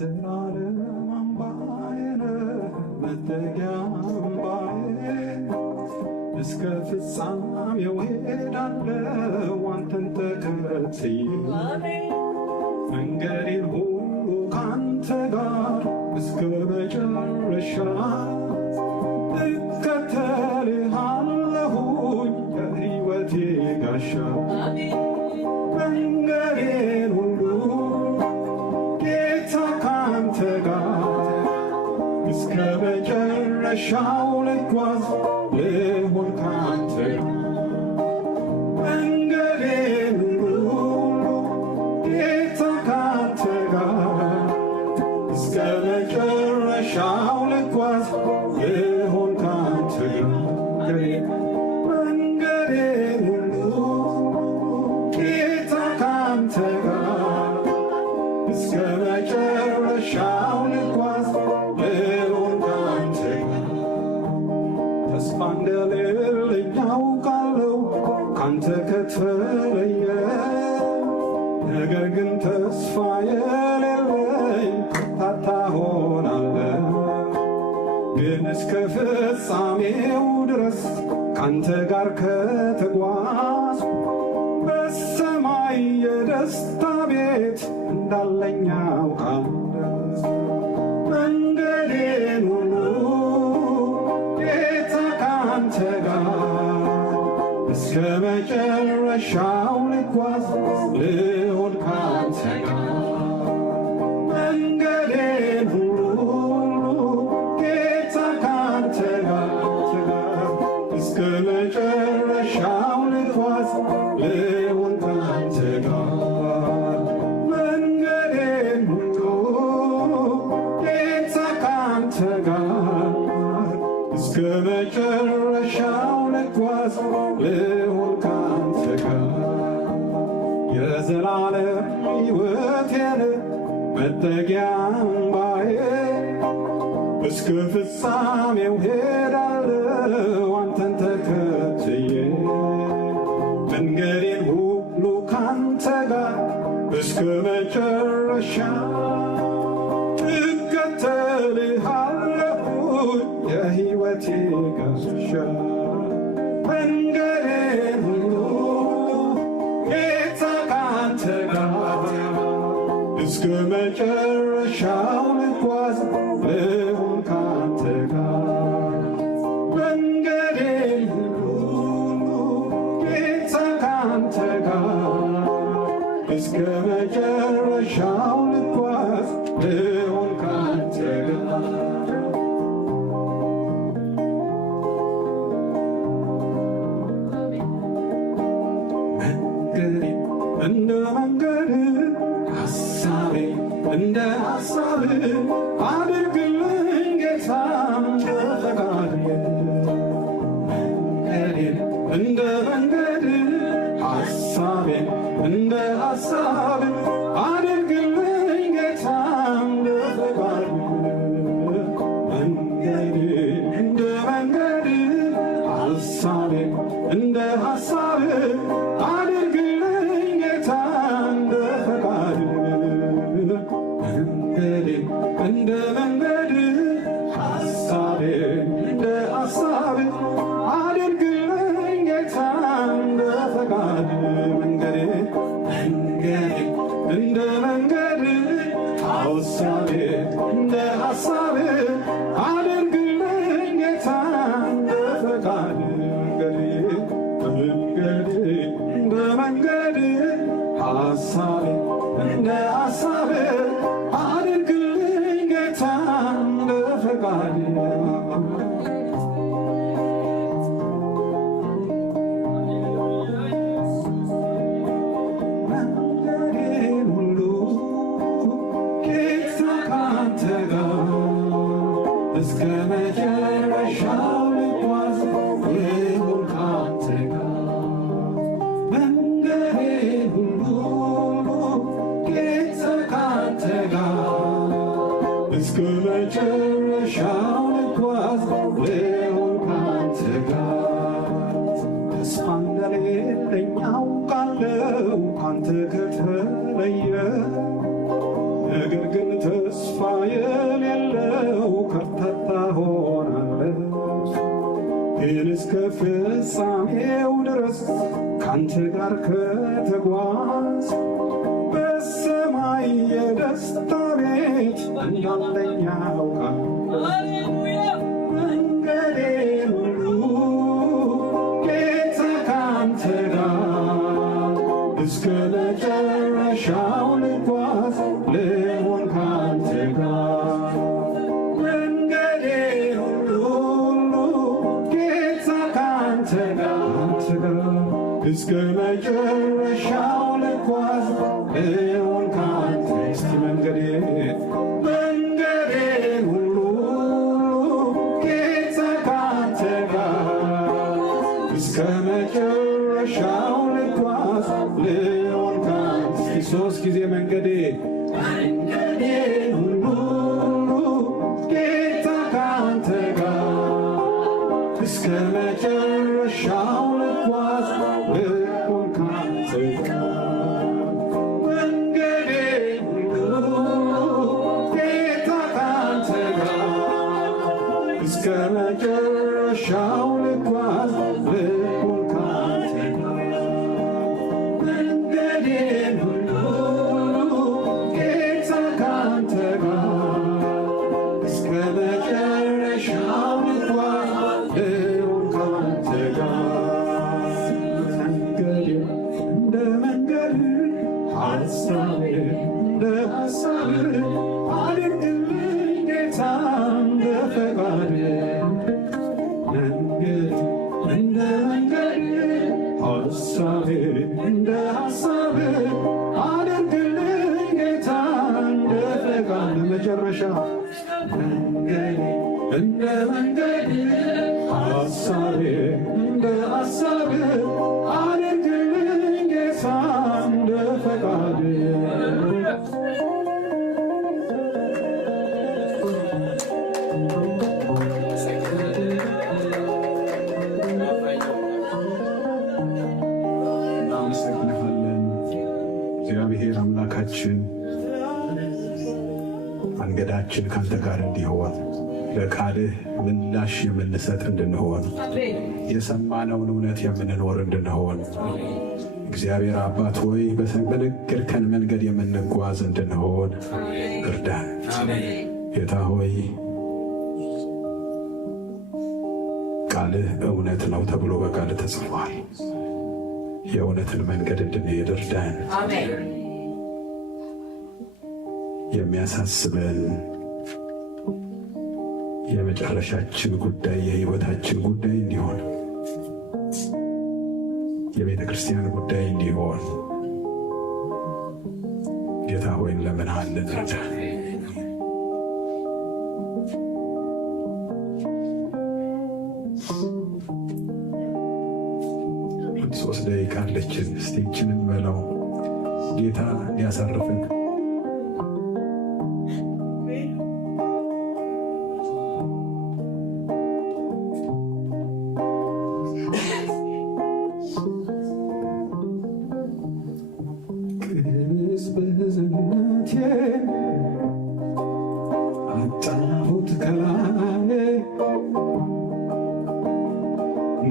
የዘላለም አምባዬ ነህ መጠጊያ አምባዬ እስከ ፍጻሜው እሄዳለሁ አንተን ተከትዬ መንገዴን ሁሉ ካንተ ጋር እስከ መጨረሻ እከተልሃለሁኝ የሕይወቴ ጋሻ መንገዴን ሁሉ ጌታ ካንተ ጋር እስከ መጨረሻው ልጓዝ ልሆን ካንተ መንገዴን ሁሉ ጌታ ካንተ ጋር እስከ መጨረሻው ልጓዝ ልሆን ካንተ ጋር መንገዴን ሁሉ ጌታ ካንተ ጋር እስከ መጨረሻው ልጓዝ ልሆን ካንተ ጋር ተስፋ እንደሌለኝ አውቃለሁ ካንተ ከተለየ ነገር ግን ተስፋ የሌለኝ ከርታታ ሆናለሁ ግን እስከ ፍጻሜው ድረስ ካንተ ጋር ከተጓዝ በሰማይ የደስታ ቤት እንዳለኝ አውቃለሁ መንገዴን ሁሉ ጌታ ካንተ ጋር እስከ መጨረሻው ልጓዝ ልሆን ካንተ ጋር መንገዴን ሁሉ ጌታ ካንተ ጋር እስከ መጨረሻው ልጓዝ ልሆን ካንተ ጋር መንገዴን ሁሉ ጌታ ካንተ ጋር እስከ መጨረሻው ልጓዝ ልሆን ካንተ ጋር የዘላለም ሕይወቴን መጠጊያ አምባዬ እስከ ፍጻሜው ሄዳለሁ አንተን ተከትዬ መንገዴን ሁሉ ካንተ ጋር እስከ መጨረሻ እከተልሃለሁኝ የሕይወቴ ጋሻ መንገዴን ሁሉ ጌታ ካንተ ጋር እስከ መጨረሻው ልጓዝ ልሆን ካንተ ጋር መንገዴን ሁሉ ጌታ ካንተ ጋር እስከ መጨረሻው ልጓዝ ልሆን ካንተ ጋር እንደ መንገድ ሐሳቤ እንደ ሐሳብ አድርግልኝ ጌታ እንደ ፈቃድ መንገዴን እንደ መንገድ ሐሳቤን እንደ ሐሳብ አድርግልኝ ጌታ እንደ ፈቃድ መንገዴን እንደ መንገድ ሐሳቤን እንደ ሐሳብ አድርግልኝ ጌታ እንደ ፈቃድ መንገዴን እንደ መንገድ ሐሳቤን እንደ ሐሳብ አድርግልኝ ጌታ እንደ ፈቃድ መንገዴን እንደ መንገድ ሐሳቤን እንደ ሐሳብ አድርግልኝ ጌታ እንደ ፈቃድ መንገዴን እንደ መንገድ ሐሳቤን እንደ ሐሳብ አድርግልኝ ጌታ እንደ ፈቃድ መንገዴን ሁሉ ጌታ ካንተ ጋር እስከ መጨረሻው ልጓዝ ልሆን ካንተ ጋር መንገዴን ሁሉ ጌታ ፍጻሜው ድረስ ካንተ ጋር ከተጓዝ በሰማይ የደስታ ቤት እንዳለኝ ያውቃል። መንገዴን ሁሉ ጌታ ካንተ ጋር እስከ መጨረሻው ልጓዝ ልሆን ካንተ ጋር መንገዴን ሁሉ ጌታ ካንተ ጋር እስከ መጨረሻው ልጓዝ ልሆን ካንተ እስቲ መንገዴን ሁሉ ጌታ ካንተ ጋር እስከ መጨረሻው ልጓዝ ልሆን ካንተ እስቲ ሶስት ጊዜ መንገዴን ሁሉ ጌታ ካንተ ጋር እስከ መጨረሻው ልጓዝ ልሆን ካንተ ጋር መንገዴን ሁሉ ጌታ ካንተ ጋር እስከ መጨረሻው ልጓዝ ልሆን ካንተ ጋር መንገዴን ሁሉ ጌታ ካንተ ጋር እስከ መጨረሻው ልጓዝ ልሆን ካንተ ጋር መንገዴን እንደ መንገድህ ሐሳቤን እንደ ሐሳብህ አድርግልኝ ጌታ እንደ ፈቃድህ መንገዴን እንደ መንገድህ ሐሳቤን እንደ ሐሳብህ አድርግልኝ ጌታ እንደ ፈቃድህ መጨረሻ መንገዴን እንደ መንገድህ ሐሳቤን እንደ ሐሳብህ አድርግልኝ ጌታ እንደ ፈቃድህ እናመሰግንሃለን እግዚአብሔር አምላካችን መንገዳችን ካንተ ጋር እንዲሆን ለቃልህ ምላሽ የምንሰጥ እንድንሆን የሰማነውን እውነት የምንኖር እንድንሆን እግዚአብሔር አባት ሆይ በነገርከን መንገድ የምንጓዝ እንድንሆን እርዳን። ጌታ ሆይ ቃልህ እውነት ነው ተብሎ በቃል ተጽፏል። የእውነትን መንገድ እንድንሄድ እርዳን። የሚያሳስበን የመጨረሻችን ጉዳይ የሕይወታችን ጉዳይ እንዲሆን የቤተ ክርስቲያን ጉዳይ እንዲሆን ጌታ ሆይ እንለምንሃለን፣ እርዳን። ሶስት ደቂቃ አለችን። እስቲ ይህችንን በለው ጌታ እንዲያሳርፈን አጣሁት ከላይ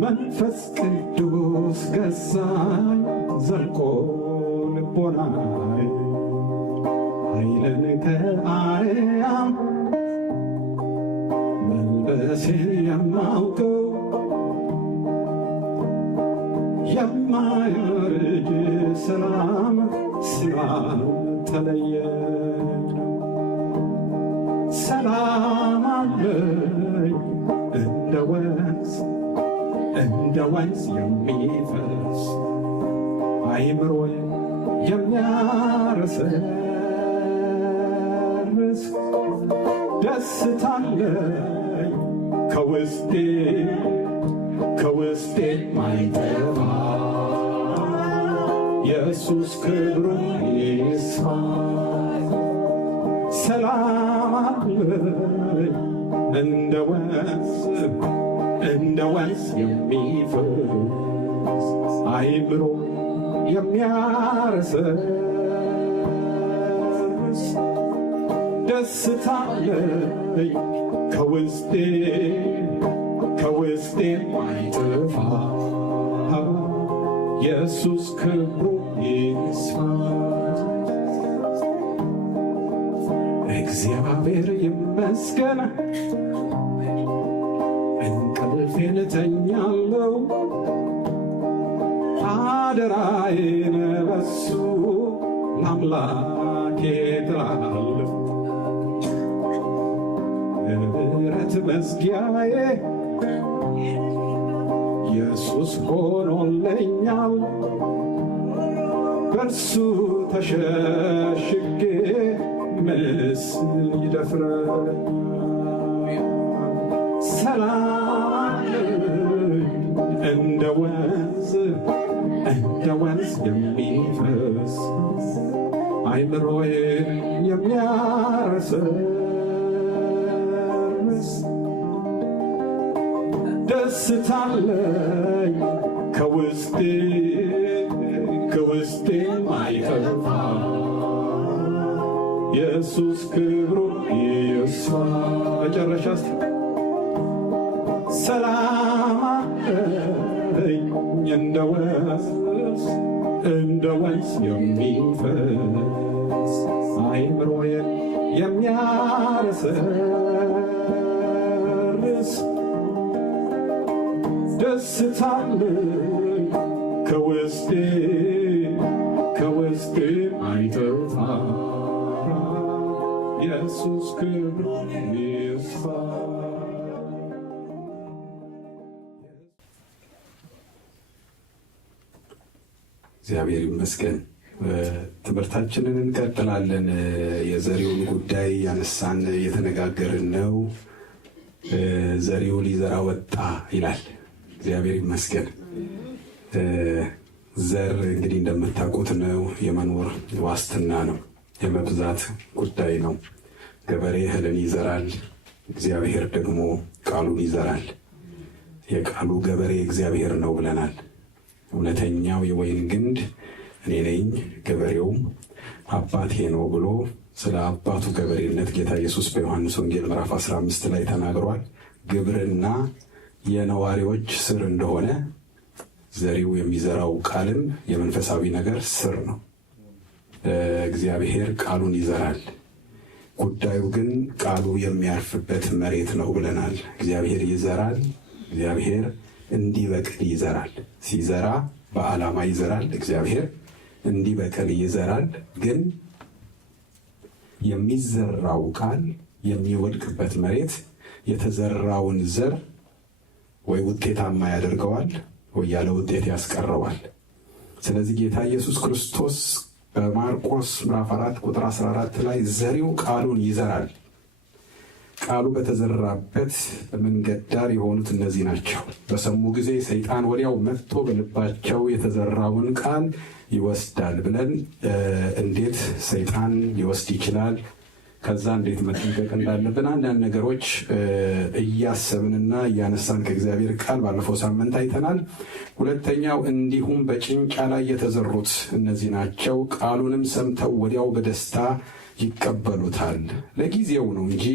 መንፈስ ቅዱስ ገዛኝ ዘልቆ ልቦናይ ኃይልን ከአርያም መልበሴን የማውቀው የማያረጅ ሰላም ስላልተለየ ሰላም አለኝ እንደ ወንዝ የሚፈስ አይምሮዬ የሚያረሰርስ ደስታለኝ ከውስጤ ማይጠፋ ኢየሱስ ክብሩን ይስፋ ሰላም አለኝ እንደ ወንዝ የሚፈስ አይምሮ የሚያረሰርስ ደስታ አለኝ ከውስጤ ማይጠፋ ኢየሱስ ክብሩ ይስፋ። እግዚአብሔር ይመስገን እንቅልፌን ተኛለሁ፣ አደራዬን በሱ ለአምላኬ ጥላለሁ። የምሕረት መዝጊያዬ ኢየሱስ ሆኖልኛል፣ በእርሱ ተሸሽጌ ምንስ ይደፍረኛል? ሰላም እንደ ወንዝ የሚፈስ አይምሮዬን የሚያረሰርስ ደስታለኝ ከውስጤ ማይጠፋ ኢየሱስ ክብሩ ይስፋ። መጨረሻ ሰላም አለኝ እንደ ወንዝ የሚፈስ አይምሮዬን የሚያረሰርስ ደስታለኝ ከውስጤ አይጠፋ ኢየሱስ ክብሩ ይስፋ። እግዚአብሔር ይመስገን። ትምህርታችንን እንቀጥላለን። የዘሪውን ጉዳይ ያነሳን እየተነጋገርን ነው። ዘሪው ሊዘራ ወጣ ይላል። እግዚአብሔር ይመስገን። ዘር እንግዲህ እንደምታውቁት ነው፣ የመኖር ዋስትና ነው፣ የመብዛት ጉዳይ ነው። ገበሬ እህልን ይዘራል፣ እግዚአብሔር ደግሞ ቃሉን ይዘራል። የቃሉ ገበሬ እግዚአብሔር ነው ብለናል። እውነተኛው የወይን ግንድ እኔ ነኝ፣ ገበሬውም አባቴ ነው ብሎ ስለ አባቱ ገበሬነት ጌታ ኢየሱስ በዮሐንስ ወንጌል ምዕራፍ 15 ላይ ተናግሯል። ግብርና የነዋሪዎች ስር እንደሆነ ዘሪው የሚዘራው ቃልም የመንፈሳዊ ነገር ስር ነው። እግዚአብሔር ቃሉን ይዘራል። ጉዳዩ ግን ቃሉ የሚያርፍበት መሬት ነው ብለናል። እግዚአብሔር ይዘራል። እግዚአብሔር እንዲበቅል ይዘራል። ሲዘራ በዓላማ ይዘራል። እግዚአብሔር እንዲበቅል ይዘራል። ግን የሚዘራው ቃል የሚወድቅበት መሬት የተዘራውን ዘር ወይ ውጤታማ ያደርገዋል ወይ ያለ ውጤት ያስቀረዋል። ስለዚህ ጌታ ኢየሱስ ክርስቶስ በማርቆስ ምዕራፍ 4 ቁጥር 14 ላይ ዘሪው ቃሉን ይዘራል። ቃሉ በተዘራበት መንገድ ዳር የሆኑት እነዚህ ናቸው። በሰሙ ጊዜ ሰይጣን ወዲያው መጥቶ በልባቸው የተዘራውን ቃል ይወስዳል ብለን እንዴት ሰይጣን ሊወስድ ይችላል፣ ከዛ እንዴት መጠንቀቅ እንዳለብን አንዳንድ ነገሮች እያሰብንና እያነሳን ከእግዚአብሔር ቃል ባለፈው ሳምንት አይተናል። ሁለተኛው እንዲሁም በጭንጫ ላይ የተዘሩት እነዚህ ናቸው። ቃሉንም ሰምተው ወዲያው በደስታ ይቀበሉታል። ለጊዜው ነው እንጂ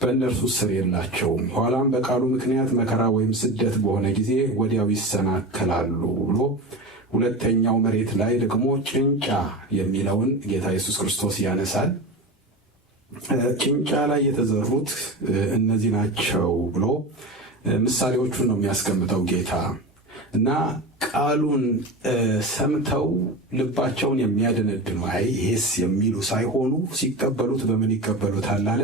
በእነርሱ ስር የላቸውም። ኋላም በቃሉ ምክንያት መከራ ወይም ስደት በሆነ ጊዜ ወዲያው ይሰናከላሉ ብሎ ሁለተኛው መሬት ላይ ደግሞ ጭንጫ የሚለውን ጌታ ኢየሱስ ክርስቶስ ያነሳል። ጭንጫ ላይ የተዘሩት እነዚህ ናቸው ብሎ ምሳሌዎቹን ነው የሚያስቀምጠው ጌታ እና ቃሉን ሰምተው ልባቸውን የሚያደነድኑ አይ ይሄስ የሚሉ ሳይሆኑ ሲቀበሉት በምን ይቀበሉታል አለ?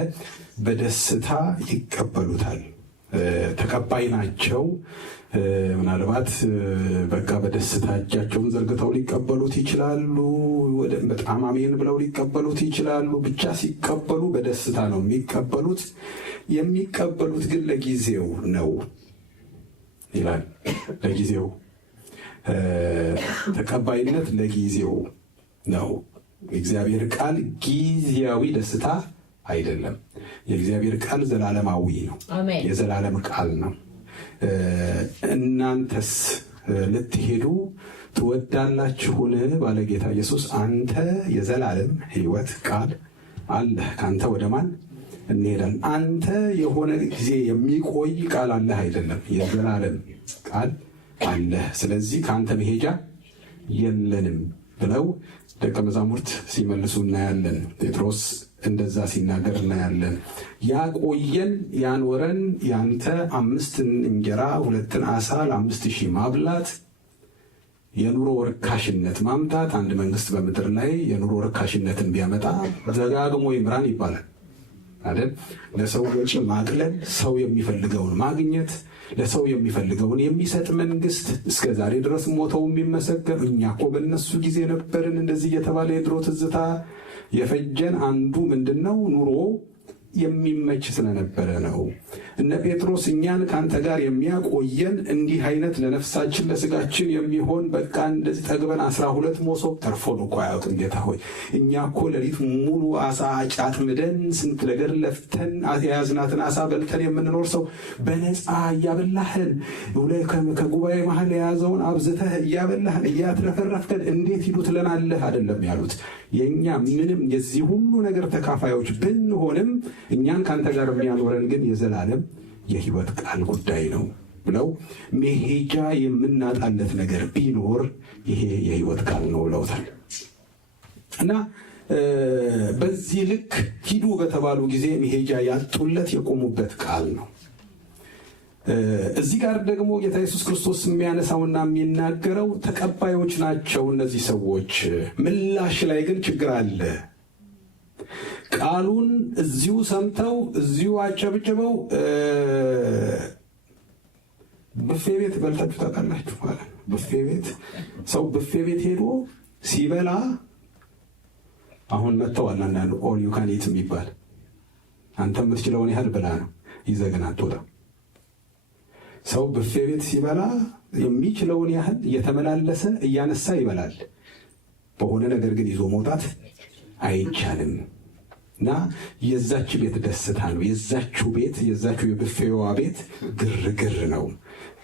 በደስታ ይቀበሉታል። ተቀባይ ናቸው። ምናልባት በቃ በደስታ እጃቸውን ዘርግተው ሊቀበሉት ይችላሉ። በጣም አሜን ብለው ሊቀበሉት ይችላሉ። ብቻ ሲቀበሉ በደስታ ነው የሚቀበሉት። የሚቀበሉት ግን ለጊዜው ነው ይላል። ለጊዜው ተቀባይነት ለጊዜው ነው። የእግዚአብሔር ቃል ጊዜያዊ ደስታ አይደለም። የእግዚአብሔር ቃል ዘላለማዊ ነው። የዘላለም ቃል ነው። እናንተስ ልትሄዱ ትወዳላችሁን ባለ ጌታ ኢየሱስ አንተ የዘላለም ሕይወት ቃል አለህ፣ ካንተ ወደ ማን እንሄዳለን። አንተ የሆነ ጊዜ የሚቆይ ቃል አለህ አይደለም፣ የዘላለም ቃል አለህ። ስለዚህ ከአንተ መሄጃ የለንም ብለው ደቀ መዛሙርት ሲመልሱ እናያለን። ጴጥሮስ እንደዛ ሲናገር እናያለን። ያቆየን ያኖረን ያንተ 5 እንጀራ 2 ዓሣ ለ5,000 ማብላት፣ የኑሮ ርካሽነት ማምጣት። አንድ መንግስት በምድር ላይ የኑሮ ርካሽነትን ቢያመጣ ደጋግሞ ይምራን ይባላል አይደል? ለሰው ወጪ ማቅለል፣ ሰው የሚፈልገውን ማግኘት፣ ለሰው የሚፈልገውን የሚሰጥ መንግስት እስከ ዛሬ ድረስ ሞተው የሚመሰገን። እኛ እኮ በእነሱ ጊዜ ነበርን እንደዚህ እየተባለ የድሮ ትዝታ የፈጀን አንዱ ምንድን ነው? ኑሮ የሚመች ስለነበረ ነው። እነ ጴጥሮስ እኛን ከአንተ ጋር የሚያቆየን እንዲህ አይነት ለነፍሳችን ለስጋችን የሚሆን በቃ እንደዚህ ጠግበን 12 መሶብ ተርፎን እኮ አያውቅም። ጌታ ሆይ እኛ እኮ ሌሊት ሙሉ አሳ አጫጥምደን ስንት ነገር ለፍተን የያዝናትን አሳ በልተን የምንኖር ሰው በነፃ እያበላህን ከጉባኤ መሀል የያዘውን አብዝተህ እያበላህን እያትረፈረፍከን እንዴት ሂዱ ትለናለህ? አይደለም ያሉት። የእኛ ምንም የዚህ ሁሉ ነገር ተካፋዮች ብንሆንም እኛን ከአንተ ጋር የሚያኖረን ግን የዘላለም የህይወት ቃል ጉዳይ ነው ብለው መሄጃ የምናጣለት ነገር ቢኖር ይሄ የህይወት ቃል ነው ብለውታል። እና በዚህ ልክ ሂዱ በተባሉ ጊዜ መሄጃ ያጡለት የቆሙበት ቃል ነው። እዚህ ጋር ደግሞ ጌታ ኢየሱስ ክርስቶስ የሚያነሳውና የሚናገረው ተቀባዮች ናቸው እነዚህ ሰዎች። ምላሽ ላይ ግን ችግር አለ። ቃሉን እዚሁ ሰምተው እዚሁ አጨብጭበው ብፌ ቤት በልታችሁ ታውቃላችሁ ማለት ነው። ብፌ ቤት ሰው ብፌ ቤት ሄዶ ሲበላ አሁን መጥተዋል አንዳንድ ኦል ዩ ካን ኢት የሚባል አንተ የምትችለውን ያህል ብላ ነው፣ ይዘግና አትወጣም። ሰው ብፌ ቤት ሲበላ የሚችለውን ያህል እየተመላለሰ እያነሳ ይበላል። በሆነ ነገር ግን ይዞ መውጣት አይቻልም። እና የዛች ቤት ደስታ ነው። የዛችው ቤት የዛችው የብፌዋ ቤት ግርግር ነው፣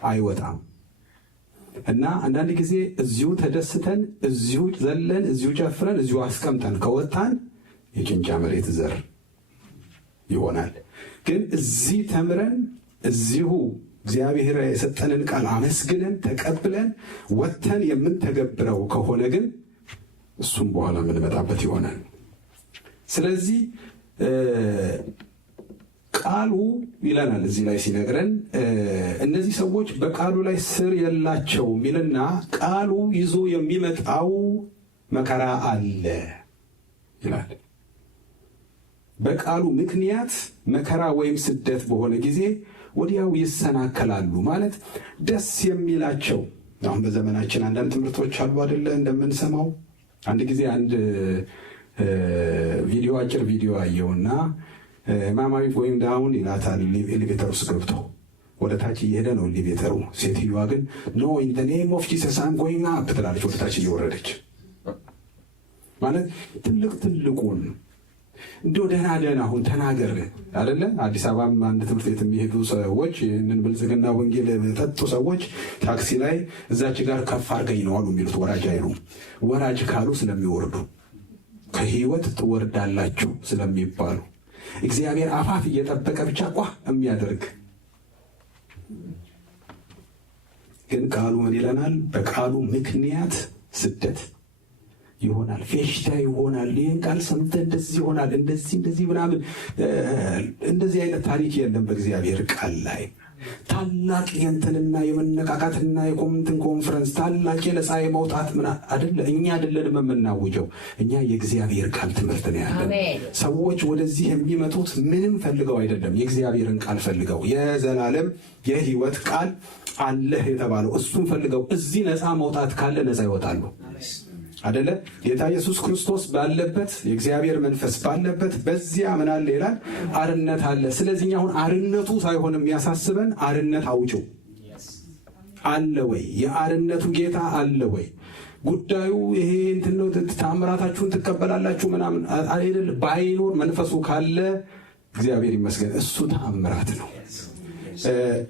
አይወጣም። እና አንዳንድ ጊዜ እዚሁ ተደስተን እዚሁ ዘለን እዚሁ ጨፍረን እዚሁ አስቀምጠን ከወጣን የጭንጫ መሬት ዘር ይሆናል። ግን እዚህ ተምረን እዚሁ እግዚአብሔር የሰጠንን ቃል አመስግነን ተቀብለን ወጥተን የምንተገብረው ከሆነ ግን እሱም በኋላ የምንመጣበት ይሆናል። ስለዚህ ቃሉ ይለናል እዚህ ላይ ሲነግረን እነዚህ ሰዎች በቃሉ ላይ ስር የላቸውም ይልና ቃሉ ይዞ የሚመጣው መከራ አለ ይላል። በቃሉ ምክንያት መከራ ወይም ስደት በሆነ ጊዜ ወዲያው ይሰናከላሉ። ማለት ደስ የሚላቸው አሁን በዘመናችን አንዳንድ ትምህርቶች አሉ አይደለ? እንደምንሰማው አንድ ጊዜ አንድ ቪዲዮ አጭር ቪዲዮ አየውና ማማዊ ወይም ዳውን ይላታል። ኤሌቬተር ውስጥ ገብቶ ወደ ታች እየሄደ ነው ኤሌቬተሩ። ሴትዮዋ ግን ኖ ኢን ዘ ኔም ኦፍ ጂሰስ አም ጎይንግ አፕ ትላለች፣ ወደ ታች እየወረደች። ማለት ትልቁን እንደው ደህና አሁን ተናገር አይደለ? አዲስ አበባም አንድ ትምህርት ቤት የሚሄዱ ሰዎች ይህንን ብልጽግና ወንጌል የጠጡ ሰዎች ታክሲ ላይ እዛች ጋር ከፍ አድርገኝ ነው አሉ የሚሉት። ወራጅ አይሉ ወራጅ ካሉ ስለሚወርዱ ከህይወት ትወርዳላችሁ ስለሚባሉ እግዚአብሔር አፋፍ እየጠበቀ ብቻ የሚያደርግ ግን ቃሉ ምን ይለናል? በቃሉ ምክንያት ስደት ይሆናል፣ ፌሽታ ይሆናል። ይህን ቃል ሰምተህ እንደዚህ ይሆናል፣ እንደዚህ ምናምን። እንደዚህ አይነት ታሪክ የለም በእግዚአብሔር ቃል ላይ። ታላቅ የእንትንና የመነቃቃትና የኮሚኒቲን ኮንፈረንስ ታላቅ የነፃ የመውጣት አይደለ። እኛ አይደለንም የምናውጀው፣ እኛ የእግዚአብሔር ቃል ትምህርት ነው ያለን። ሰዎች ወደዚህ የሚመጡት ምንም ፈልገው አይደለም፣ የእግዚአብሔርን ቃል ፈልገው። የዘላለም የህይወት ቃል አለህ የተባለው እሱን ፈልገው እዚህ ነፃ መውጣት ካለ ነፃ ይወጣሉ አይደለ? ጌታ ኢየሱስ ክርስቶስ ባለበት የእግዚአብሔር መንፈስ ባለበት በዚያ ምን አለ ይላል? አርነት አለ። ስለዚህ አሁን አርነቱ ሳይሆን የሚያሳስበን አርነት አውጪው አለ ወይ? የአርነቱ ጌታ አለ ወይ? ጉዳዩ ይሄ እንትን ነው፣ ተአምራታችሁን ትቀበላላችሁ ምናምን አይደል? ባይኖር መንፈሱ ካለ እግዚአብሔር ይመስገን እሱ ተአምራት ነው።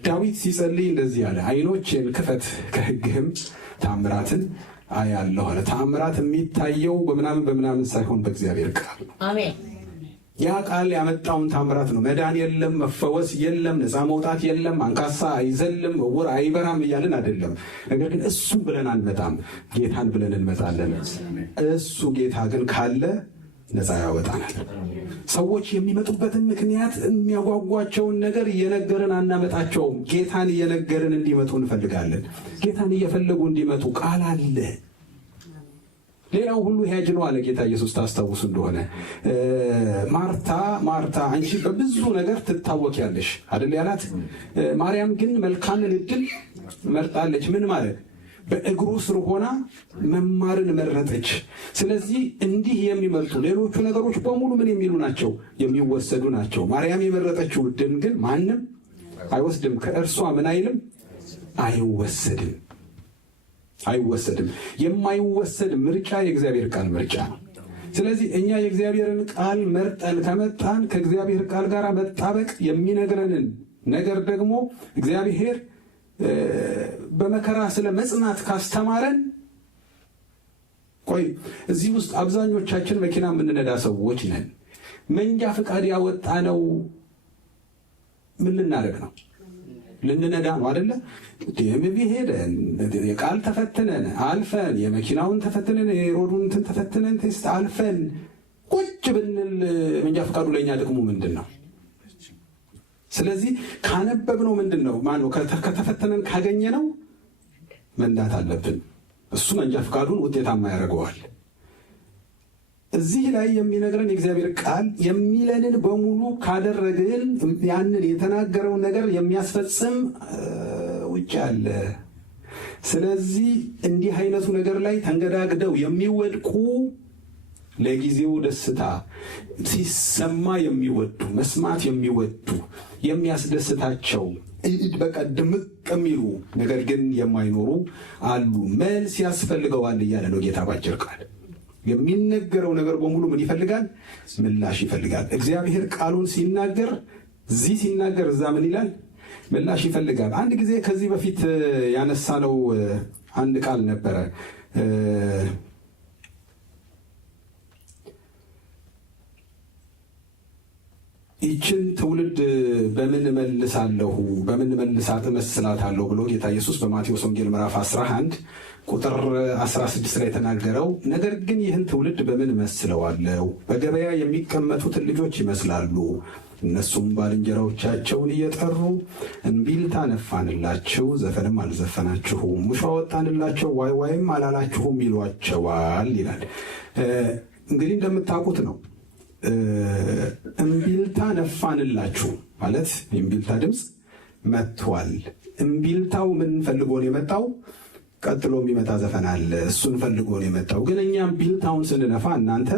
ዳዊት ሲጸልይ እንደዚህ አለ፣ ዓይኖቼን ክፈት ከሕግህም ተአምራትን አያለሁ አለ። ተአምራት የሚታየው በምናምን ሳይሆን በእግዚአብሔር ቃል ነው። አሜን። ያ ቃል ያመጣውን ታምራት ነው። መዳን የለም፣ መፈወስ የለም፣ ነፃ መውጣት የለም፣ አንካሳ አይዘልም፣ እውር አይበራም እያልን አይደለም። ነገር ግን እሱም ብለን አንመጣም፣ ጌታን ብለን እንመጣለን። እሱ ጌታ ግን ካለ ነፃ ያወጣናል። ሰዎች የሚመጡበትን ምክንያት የሚያጓጓቸውን ነገር እየነገርን አናመጣቸውም። ጌታን እየነገርን እንዲመጡ እንፈልጋለን። ጌታን እየፈለጉ እንዲመጡ ቃል አለ። ሌላው ሁሉ ሄጅ ነው አለ ጌታ ኢየሱስ። ታስታውሱ እንደሆነ ማርታ አንቺ በብዙ ነገር ትታወቂያለሽ አይደል ያላት። ማርያም ግን መልካምን ዕድል መርጣለች። ምን ማለት? በእግሩ ስር ሆና መማርን መረጠች። ስለዚህ እንዲህ የሚመርጡ ሌሎቹ ነገሮች በሙሉ ምን የሚሉ ናቸው? የሚወሰዱ ናቸው። ማርያም የመረጠችው ዕድል ግን ማንም አይወስድም። ከእርሷ ምን አይልም? አይወሰድም። የማይወሰድ ምርጫ የእግዚአብሔር ቃል ምርጫ ነው። ስለዚህ እኛ የእግዚአብሔርን ቃል መርጠን ከመጣን ከእግዚአብሔር ቃል ጋር መጣበቅ የሚነግረንን ነገር ደግሞ እግዚአብሔር በመከራ ስለ መጽናት ካስተማረን፣ ቆይ እዚህ ውስጥ አብዛኞቻችን መኪና የምንነዳ ሰዎች ነን። መንጃ ፈቃድ ያወጣ ነው ምን ልናደርግ ነው? ልንነዳ ነው አይደለ? ዲኤምቪ ሄደን የቃል ተፈትነን አልፈን የመኪናውን ተፈትነን የሮዱን ተፈትነን ቴስት አልፈን ቁጭ ብንል መንጃ ፈቃዱ ለኛ ጥቅሙ ምንድን ነው? ስለዚህ ካነበብነው ምንድን ነው ማነው ከተፈተነን ካገኘነው መንዳት አለብን። እሱ መንጃ ፈቃዱን ውጤታማ ያደርገዋል። እዚህ ላይ የሚነግረን የእግዚአብሔር ቃል የሚለንን በሙሉ ካደረግን ያንን የተናገረውን ነገር የሚያስፈጽም ውጭ አለ። ስለዚህ እንዲህ አይነቱ ነገር ላይ ተንገዳግደው የሚወድቁ ለጊዜው ደስታ ሲሰማ የሚወዱ መስማት የሚወዱ የሚያስደስታቸው በቃ ድምቅ የሚሉ ነገር ግን የማይኖሩ አሉ። መልስ ያስፈልገዋል እያለ ነው ጌታ ባጭር ቃል። የሚነገረው ነገር በሙሉ ምን ይፈልጋል? ምላሽ ይፈልጋል። እግዚአብሔር ቃሉን ሲናገር እዚህ ሲናገር እዛ ምን ይላል? ምላሽ ይፈልጋል። አንድ ጊዜ ከዚህ በፊት ያነሳነው አንድ ቃል ነበረ። ይችን ትውልድ በምን መልሳለሁ በምን መልሳት እመስላታለሁ ብሎ ጌታ ኢየሱስ በማቴዎስ ወንጌል ምዕራፍ 11 ቁጥር 16 ላይ የተናገረው፣ ነገር ግን ይህን ትውልድ በምን መስለዋለሁ? በገበያ የሚቀመጡትን ልጆች ይመስላሉ። እነሱም ባልንጀራዎቻቸውን እየጠሩ እንቢልታ ነፋንላችሁ፣ ዘፈንም አልዘፈናችሁም፣ ሙሾ አወጣንላቸው፣ ዋይ ዋይም አላላችሁም ይሏቸዋል ይላል። እንግዲህ እንደምታውቁት ነው እምቢልታ ነፋንላችሁ ማለት የእምቢልታ ድምፅ መጥቷል። እምቢልታው ምን ፈልጎ ነው የመጣው? ቀጥሎ የሚመጣ ዘፈን አለ፣ እሱን ፈልጎ ነው የመጣው። ግን እኛ እምቢልታውን ስንነፋ እናንተ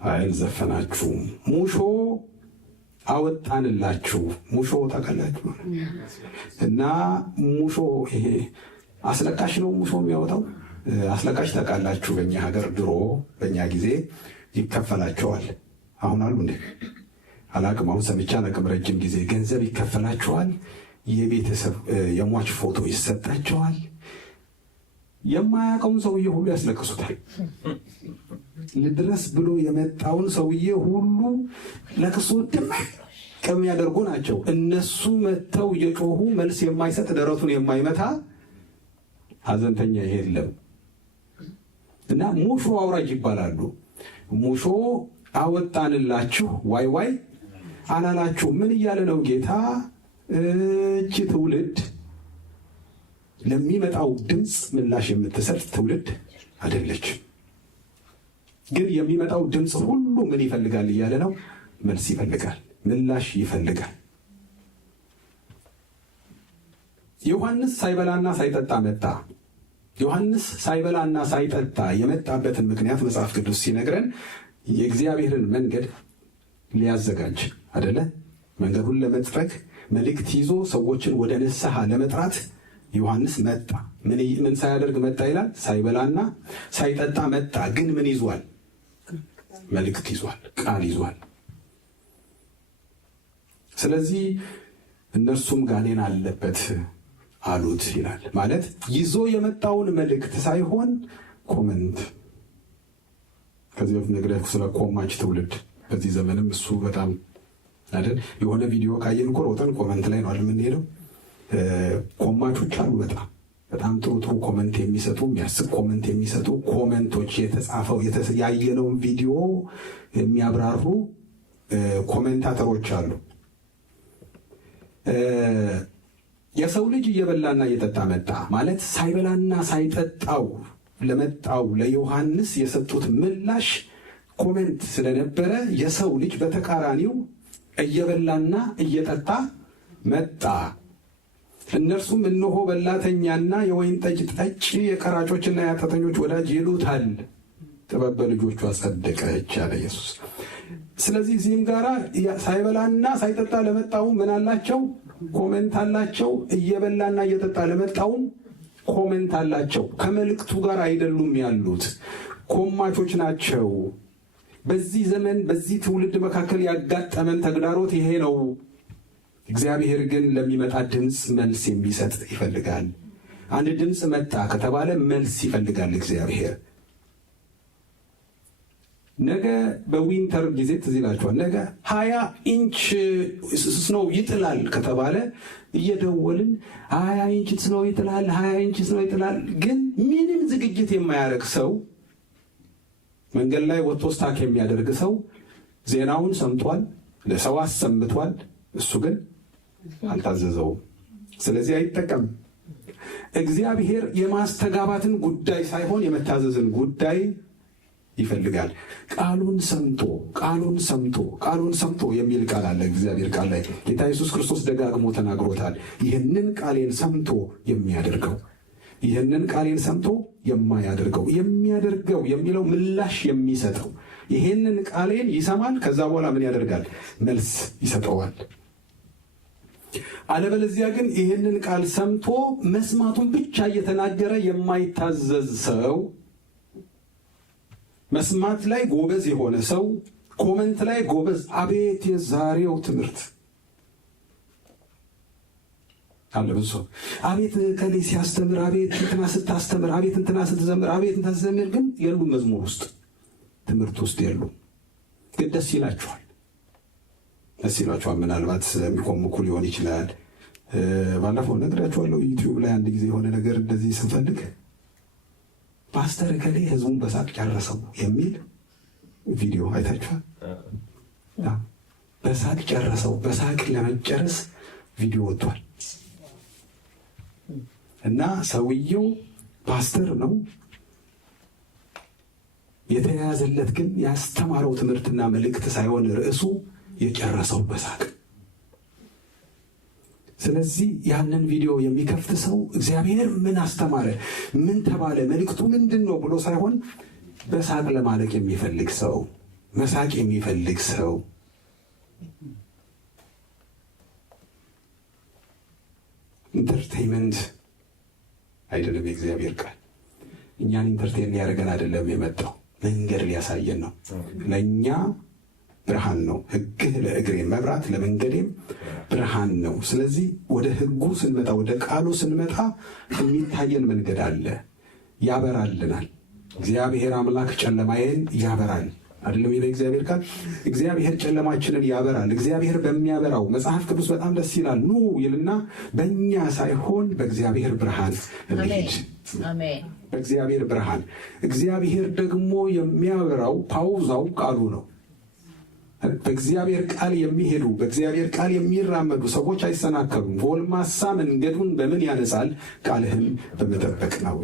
አልዘፈናችሁም። ሙሾ አወጣንላችሁ። ሙሾ ታውቃላችሁ እና ሙሾ ይሄ አስለቃሽ ነው። ሙሾ የሚያወጣው አስለቃሽ ታውቃላችሁ። በእኛ ሀገር ድሮ በእኛ ጊዜ ይከፈላቸዋል። አሁን አሉ እንዴ? አላቅም። አሁን ሰምቻ አላቅም። ረጅም ጊዜ ገንዘብ ይከፈላቸዋል። የቤተሰብ የሟች ፎቶ ይሰጣቸዋል። የማያውቀውን ሰውዬ ሁሉ ያስለቅሱታል። ልድረስ ብሎ የመጣውን ሰውዬ ሁሉ ለቅሶ ድምቅ ከሚያደርጉ ናቸው። እነሱ መጥተው እየጮሁ መልስ የማይሰጥ ደረቱን የማይመታ ሀዘንተኛ የለም። እና ሙሾ አውራጅ ይባላሉ። ሙሾ አወጣንላችሁ ዋይ ዋይ አላላችሁ። ምን እያለ ነው ጌታ? እቺ ትውልድ ለሚመጣው ድምፅ ምላሽ የምትሰጥ ትውልድ አይደለች። ግን የሚመጣው ድምፅ ሁሉ ምን ይፈልጋል እያለ ነው? መልስ ይፈልጋል፣ ምላሽ ይፈልጋል። ዮሐንስ ሳይበላና ሳይጠጣ መጣ። ዮሐንስ ሳይበላና ሳይጠጣ የመጣበትን ምክንያት መጽሐፍ ቅዱስ ሲነግረን የእግዚአብሔርን መንገድ ሊያዘጋጅ አይደለ? መንገዱን ለመጥረግ መልእክት ይዞ ሰዎችን ወደ ንስሐ ለመጥራት ዮሐንስ መጣ። ምን ሳያደርግ መጣ ይላል? ሳይበላና ሳይጠጣ መጣ። ግን ምን ይዟል? መልእክት ይዟል፣ ቃል ይዟል። ስለዚህ እነርሱም ጋኔን አለበት አሉት ይላል። ማለት ይዞ የመጣውን መልእክት ሳይሆን ኮመንት። ከዚህ በፊት ነግሬያችሁ ስለ ኮማች ትውልድ በዚህ ዘመንም እሱ በጣም አይደል የሆነ ቪዲዮ ካየን እኮ ሮጠን ኮመንት ላይ ነው የምንሄደው። ኮማቾች አሉ በጣም ጥሩ ኮመንት የሚሰጡ የሚያስቅ ኮመንት የሚሰጡ ኮመንቶች የተጻፈው ያየነውን ቪዲዮ የሚያብራሩ ኮሜንታተሮች አሉ። የሰው ልጅ እየበላና እየጠጣ መጣ ማለት ሳይበላና ሳይጠጣው ለመጣው ለዮሐንስ የሰጡት ምላሽ ኮሜንት ስለነበረ የሰው ልጅ በተቃራኒው እየበላና እየጠጣ መጣ። እነርሱም እነሆ በላተኛና የወይን ጠጅ ጠጪ፣ የቀራጮችና የኃጢአተኞች ወዳጅ ይሉታል፣ ጥበብ በልጆቹ አጸደቀች አለ ኢየሱስ። ስለዚህ እዚህም ጋራ ሳይበላና ሳይጠጣ ለመጣው ምን አላቸው? ኮሜንት አላቸው። እየበላና እየጠጣ ለመጣውም ኮሜንት አላቸው። ከመልእክቱ ጋር አይደሉም ያሉት፣ ኮማቾች ናቸው። በዚህ ዘመን በዚህ ትውልድ መካከል ያጋጠመን ተግዳሮት ይሄ ነው። እግዚአብሔር ግን ለሚመጣ ድምፅ መልስ የሚሰጥ ይፈልጋል። አንድ ድምፅ መጣ ከተባለ መልስ ይፈልጋል እግዚአብሔር። ነገ በዊንተር ጊዜ ትዝ ይላችኋል። ነገ 20 ኢንች ስኖው ይጥላል ከተባለ እየደወልን 20 ኢንች ስኖው ይጥላል፣ 20 ኢንች ስኖው ይጥላል። ግን ምንም ዝግጅት የማያደርግ ሰው፣ መንገድ ላይ ወጥቶ ስታክ የሚያደርግ ሰው ዜናውን ሰምቷል፣ ለሰው አሰምቷል። እሱ ግን አልታዘዘውም። ስለዚህ አይጠቀምም። እግዚአብሔር የማስተጋባትን ጉዳይ ሳይሆን የመታዘዝን ጉዳይ ይፈልጋል። ቃሉን ሰምቶ የሚል ቃል አለ እግዚአብሔር ቃል ላይ። ጌታ ኢየሱስ ክርስቶስ ደጋግሞ ተናግሮታል። ይህንን ቃሌን ሰምቶ የሚያደርገው፣ ይህንን ቃሌን ሰምቶ የማያደርገው፣ የሚያደርገው የሚለው ምላሽ የሚሰጠው። ይህንን ቃሌን ይሰማል፣ ከዛ በኋላ ምን ያደርጋል? መልስ ይሰጠዋል። አለበለዚያ ግን ይህንን ቃል ሰምቶ መስማቱን ብቻ እየተናገረ የማይታዘዝ ሰው፣ መስማት ላይ ጎበዝ የሆነ ሰው፣ ኮመንት ላይ ጎበዝ፣ አቤት የዛሬው ትምህርት አለ ብዙ ሰው፣ አቤት ከሌ ሲያስተምር፣ አቤት እንትና ስታስተምር፣ አቤት እንትና ስትዘምር፣ አቤት እንትና ስትዘምር፣ ግን የሉም መዝሙር ውስጥ ትምህርት ውስጥ የሉም። ግን ደስ ይላችኋል። ምናልባት የሚቆምኩ ሊሆን ይችላል። ባለፈው ነግራችኋለሁ። ዩቲዩብ ላይ አንድ ጊዜ የሆነ ነገር እንደዚህ ስንፈልግ ፓስተር ከሌ ህዝቡን በሳቅ ጨረሰው የሚል ቪዲዮ አይታችኋል? በሳቅ ጨረሰው፣ በሳቅ ለመጨረስ ቪዲዮ ወጥቷል። እና ሰውየው ፓስተር ነው፣ የተያያዘለት ግን ያስተማረው ትምህርትና መልእክት ሳይሆን ርዕሱ የጨረሰው በሳቅ። ስለዚህ ያንን ቪዲዮ የሚከፍት ሰው እግዚአብሔር ምን አስተማረ፣ ምን ተባለ፣ መልእክቱ ምንድን ነው ብሎ ሳይሆን በሳቅ ለማለቅ የሚፈልግ ሰው፣ መሳቅ የሚፈልግ ሰው። ኢንተርቴይንመንት አይደለም የእግዚአብሔር ቃል። እኛን ኢንተርቴይን ሊያደርገን አይደለም የመጣው፣ መንገድ ሊያሳየን ነው። ለእኛ ብርሃን ነው። ሕግህ ለእግሬ መብራት ለመንገዴም ብርሃን ነው። ስለዚህ ወደ ሕጉ ስንመጣ፣ ወደ ቃሉ ስንመጣ የሚታየን መንገድ አለ፣ ያበራልናል። እግዚአብሔር አምላክ ጨለማዬን ያበራል አይደለም ይላል እግዚአብሔር ቃል። እግዚአብሔር ጨለማችንን ያበራል። እግዚአብሔር በሚያበራው መጽሐፍ ቅዱስ በጣም ደስ ይላል። ኑ ይልና በእኛ ሳይሆን በእግዚአብሔር ብርሃን እንሂድ። በእግዚአብሔር ብርሃን። እግዚአብሔር ደግሞ የሚያበራው ፓውዛው ቃሉ ነው። በእግዚአብሔር ቃል የሚሄዱ በእግዚአብሔር ቃል የሚራመዱ ሰዎች አይሰናከሉም። ጎልማሳ መንገዱን በምን ያነጻል? ቃልህን በመጠበቅ ነው።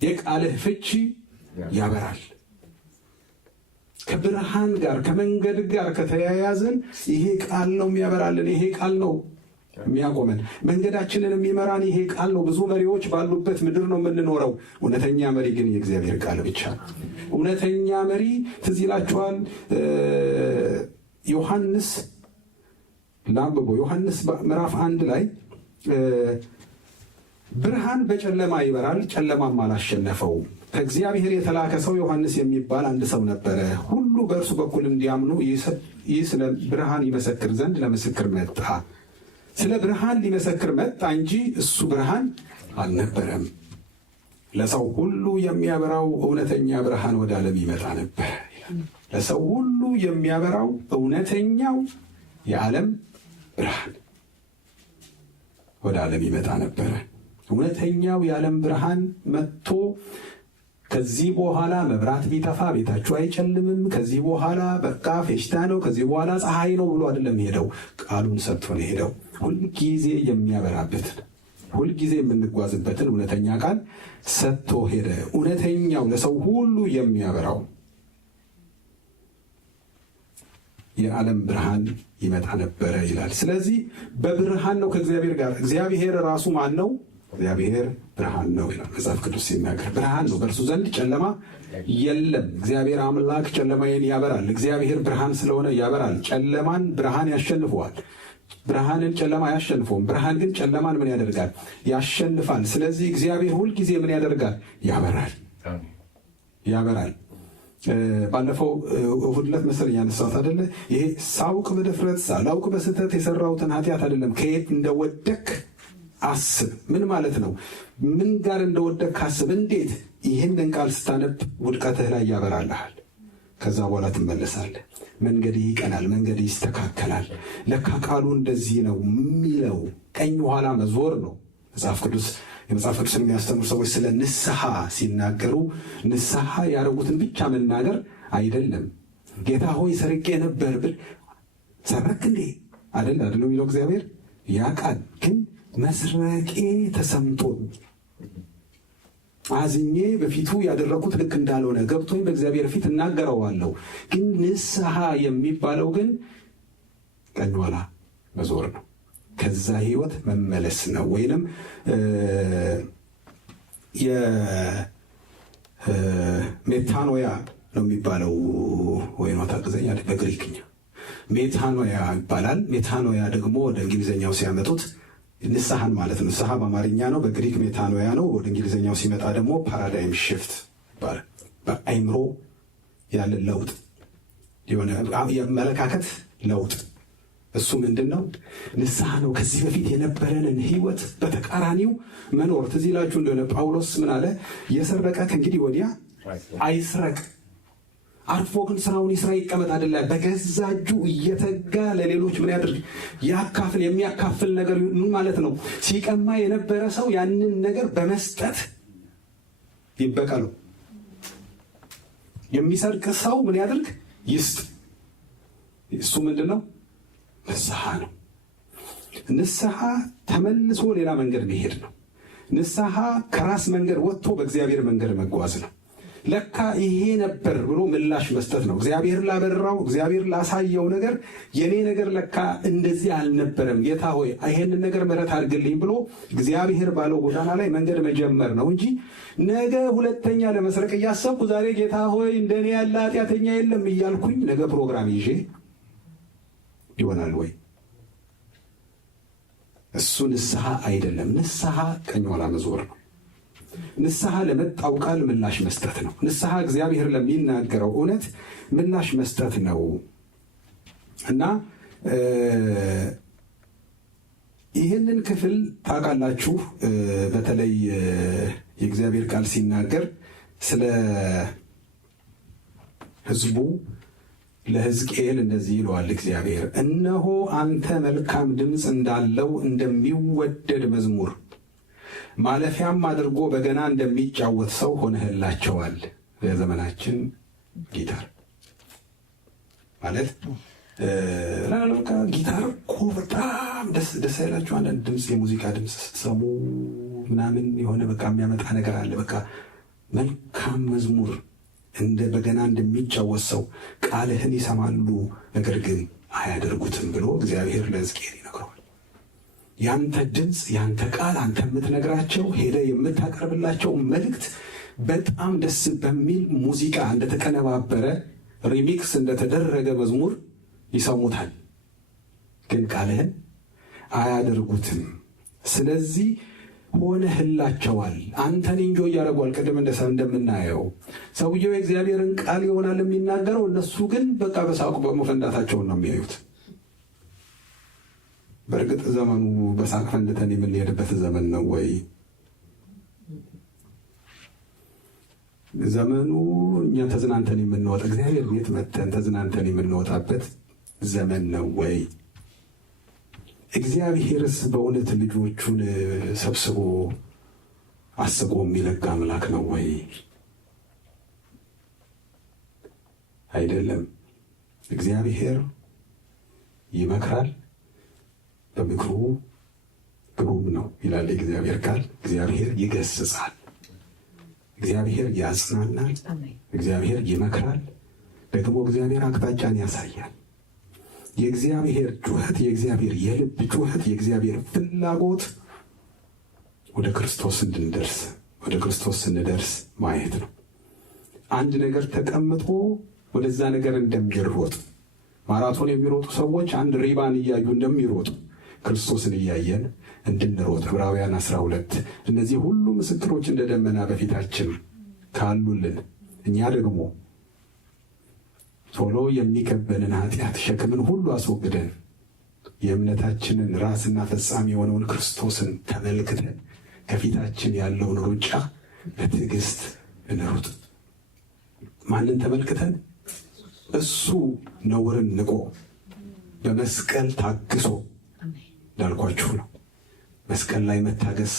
የቃልህ ፍቺ ያበራል። ከብርሃን ጋር ከመንገድ ጋር ከተያያዝን ይሄ ቃል ነው የሚያበራልን። ይሄ ቃል ነው የሚያቆመን። መንገዳችንን የሚመራን ይሄ ቃል ነው። ብዙ መሪዎች ባሉበት ምድር ነው የምንኖረው። እውነተኛ መሪ ግን የእግዚአብሔር ቃል ብቻ ነው። እውነተኛ መሪ ትዝ ይላችኋል፣ ዮሐንስ ላንብቦ ዮሐንስ ምዕራፍ 1 ላይ ብርሃን በጨለማ ይበራል፣ ጨለማም አላሸነፈውም። ከእግዚአብሔር የተላከ ሰው ዮሐንስ የሚባል አንድ ሰው ነበረ። ሁሉ በእርሱ በኩል እንዲያምኑ ይህ ስለ ብርሃን ይመሰክር ዘንድ ለምስክር መጣ። ስለ ብርሃን ሊመሰክር መጣ እንጂ እሱ ብርሃን አልነበረም። ለሰው ሁሉ የሚያበራው እውነተኛ ብርሃን ወደ ዓለም ይመጣ ነበር ይላል። ለሰው ሁሉ የሚያበራው እውነተኛው የዓለም ብርሃን ወደ ዓለም ይመጣ ነበረ። እውነተኛው የዓለም ብርሃን መጥቶ ከዚህ በኋላ መብራት ቢጠፋ ቤታችሁ አይጨልምም፣ ከዚህ በኋላ በቃ ፌሽታ ነው፣ ከዚህ በኋላ ፀሐይ ነው ብሎ አይደለም ሄደው፣ ቃሉን ሰጥቶ ነው ሄደው። ሁልጊዜ የሚያበራበትን ሁልጊዜ የምንጓዝበትን እውነተኛ ቃል ሰጥቶ ሄደ። እውነተኛው ለሰው ሁሉ የሚያበራው የዓለም ብርሃን ይመጣ ነበረ ይላል። ስለዚህ በብርሃን ነው ከእግዚአብሔር ጋር። እግዚአብሔር ራሱ ማን ነው? እግዚአብሔር ብርሃን ነው ይላል መጽሐፍ ቅዱስ ሲናገር። ብርሃን ነው፣ በእርሱ ዘንድ ጨለማ የለም። እግዚአብሔር አምላክ ጨለማዬን ያበራል። እግዚአብሔር ብርሃን ስለሆነ ያበራል። ጨለማን ብርሃን ያሸንፈዋል። ብርሃንን ጨለማ አያሸንፈውም። ብርሃን ግን ጨለማን ምን ያደርጋል? ያሸንፋል። ስለዚህ እግዚአብሔር ሁልጊዜ ምን ያደርጋል? ያበራል። ያበራል። ባለፈው እሑድ ዕለት መሰለኝ ያነሳሁት አይደለ? ይሄ ሳውቅ በድፍረት ሳላውቅ በስህተት የሰራሁትን ኃጢአት አይደለም፣ ከየት እንደወደክ አስብ። ምን ማለት ነው? ምን ጋር እንደወደክ አስብ። እንዴት? ይህንን ቃል ስታነብ ውድቀትህ ላይ ያበራልሃል። ከዛ በኋላ ትመለሳለህ። መንገድህ ይቀናል፣ መንገድህ ይስተካከላል። ለካ ቃሉ እንደዚህ ነው የሚለው። ቀኝ ኋላ መዞር ነው። የመጽሐፍ ቅዱስን የሚያስተምሩ ሰዎች ስለ ንስሐ ሲናገሩ ንስሐ ያደረጉትን ብቻ መናገር አይደለም። ጌታ ሆይ ሰርቄ ነበር ብል ሰረክ እንዴ አይደል የሚለው እግዚአብሔር ያውቃል። ግን መስረቄ ተሰምቶኝ አዝኜ በፊቱ ያደረኩት ልክ እንዳልሆነ ገብቶኝ በእግዚአብሔር ፊት እናገረዋለሁ። ግን ንስሐ የሚባለው ግን ቀኝ ኋላ መዞር ነው። ከዛ ህይወት መመለስ ነው። ወይንም የሜታኖያ ነው የሚባለው። ወይም ታግዘኛለህ፣ በግሪክኛ ሜታኖያ ይባላል። ሜታኖያ ደግሞ ወደ እንግሊዝኛው ሲያመጡት ንስሐን ማለት ነው። ንስሐ በአማርኛ ነው፣ በግሪክ ሜታኖያ ነው። ወደ እንግሊዝኛው ሲመጣ ደግሞ ፓራዳይም ሽፍት ይባላል። በአይምሮ ያለ ለውጥ፣ የሆነ የአመለካከት ለውጥ። እሱ ምንድን ነው? ንስሐ ነው። ከዚህ በፊት የነበረንን ህይወት በተቃራኒው መኖር። ትዝ ይላችሁ እንደሆነ ጳውሎስ ምን አለ? የሰረቀ ከእንግዲህ ወዲያ አይስረቅ፣ አርፎ ግን ስራውን ይስራ፣ ይቀመጥ አይደለ? በገዛ እጁ እየተጋ ለሌሎች ምን ያድርግ? ያካፍል። የሚያካፍል ነገር ምን ማለት ነው? ሲቀማ የነበረ ሰው ያንን ነገር በመስጠት ይበቀሉ። የሚሰርቅ ሰው ምን ያድርግ? ይስጥ። እሱ ምንድን ነው? ንስሐ ነው። ንስሐ ተመልሶ ሌላ መንገድ መሄድ ነው። ንስሐ ከራስ መንገድ ወጥቶ በእግዚአብሔር መንገድ መጓዝ ነው። ለካ ይሄ ነበር ብሎ ምላሽ መስጠት ነው። እግዚአብሔር ላበራው፣ እግዚአብሔር ላሳየው ነገር የኔ ነገር ለካ እንደዚህ አልነበረም፣ ጌታ ሆይ ይሄንን ነገር ምሕረት አድርግልኝ ብሎ እግዚአብሔር ባለው ጎዳና ላይ መንገድ መጀመር ነው እንጂ ነገ ሁለተኛ ለመስረቅ እያሰብኩ ዛሬ ጌታ ሆይ እንደኔ ያለ ኃጢአተኛ የለም እያልኩኝ ነገ ፕሮግራም ይዤ ይሆናል ወይ? እሱ ንስሐ አይደለም። ንስሐ ቀኝ ኋላ መዞር ነው። ንስሐ ለመጣው ቃል ምላሽ መስጠት ነው። ንስሐ እግዚአብሔር ለሚናገረው እውነት ምላሽ መስጠት ነው እና ይህንን ክፍል ታውቃላችሁ። በተለይ የእግዚአብሔር ቃል ሲናገር ስለ ሕዝቡ ለሕዝቅኤል እንደዚህ ይለዋል እግዚአብሔር፣ እነሆ አንተ መልካም ድምፅ እንዳለው እንደሚወደድ መዝሙር ማለፊያም አድርጎ በገና እንደሚጫወት ሰው ሆነህላቸዋል። የዘመናችን ጊታር ማለት ጊታር እኮ በጣም ደስ ያላችሁ አንዳንድ ድምፅ፣ የሙዚቃ ድምፅ ስትሰሙ ምናምን የሆነ በቃ የሚያመጣ ነገር አለ። በቃ መልካም መዝሙር እንደ በገና እንደሚጫወት ሰው ቃልህን ይሰማሉ፣ ነገር ግን አያደርጉትም ብሎ እግዚአብሔር ለሕዝቅኤል ይነግረዋል። ያንተ ድምፅ፣ ያንተ ቃል፣ አንተ የምትነግራቸው ሄደ የምታቀርብላቸው መልእክት በጣም ደስ በሚል ሙዚቃ እንደተቀነባበረ ሪሚክስ እንደተደረገ መዝሙር ይሰሙታል፣ ግን ቃልህን አያደርጉትም። ስለዚህ ሆነህላቸዋል። አንተን እንጆ እያደረጓል። ቅድም እንደምናየው ሰውየው የእግዚአብሔርን ቃል ይሆናል የሚናገረው፣ እነሱ ግን በቃ በሳቁ በመፈንዳታቸውን ነው የሚያዩት። በእርግጥ ዘመኑ በሳቅ ፈንድተን የምንሄድበት ዘመን ነው ወይ? ዘመኑ እኛ ተዝናንተን የምንወጣ እግዚአብሔር ቤት መተን ተዝናንተን የምንወጣበት ዘመን ነው ወይ? እግዚአብሔርስ በእውነት ልጆቹን ሰብስቦ አስቦ የሚለጋ አምላክ ነው ወይ? አይደለም። እግዚአብሔር ይመክራል፣ በምክሩ ግሩም ነው ይላል የእግዚአብሔር ቃል። እግዚአብሔር ይገስጻል፣ እግዚአብሔር ያጽናናል፣ እግዚአብሔር ይመክራል፣ ደግሞ እግዚአብሔር አቅጣጫን ያሳያል። የእግዚአብሔር ጩኸት፣ የእግዚአብሔር የልብ ጩኸት፣ የእግዚአብሔር ፍላጎት ወደ ክርስቶስ እንድንደርስ፣ ወደ ክርስቶስ ስንደርስ ማየት ነው። አንድ ነገር ተቀምጦ ወደዛ ነገር እንደሚሮጥ ማራቶን የሚሮጡ ሰዎች አንድ ሪባን እያዩ እንደሚሮጡ ክርስቶስን እያየን እንድንሮጥ ዕብራውያን 12 እነዚህ ሁሉ ምስክሮች እንደ ደመና በፊታችን ካሉልን እኛ ደግሞ ቶሎ የሚከበንን ኃጢአት ሸክምን ሁሉ አስወግደን የእምነታችንን ራስና ፈጻሚ የሆነውን ክርስቶስን ተመልክተን ከፊታችን ያለውን ሩጫ በትዕግስት እንሩጥ። ማንን ተመልክተን? እሱ ነውርን ንቆ በመስቀል ታግሶ እንዳልኳችሁ ነው። መስቀል ላይ መታገስ፣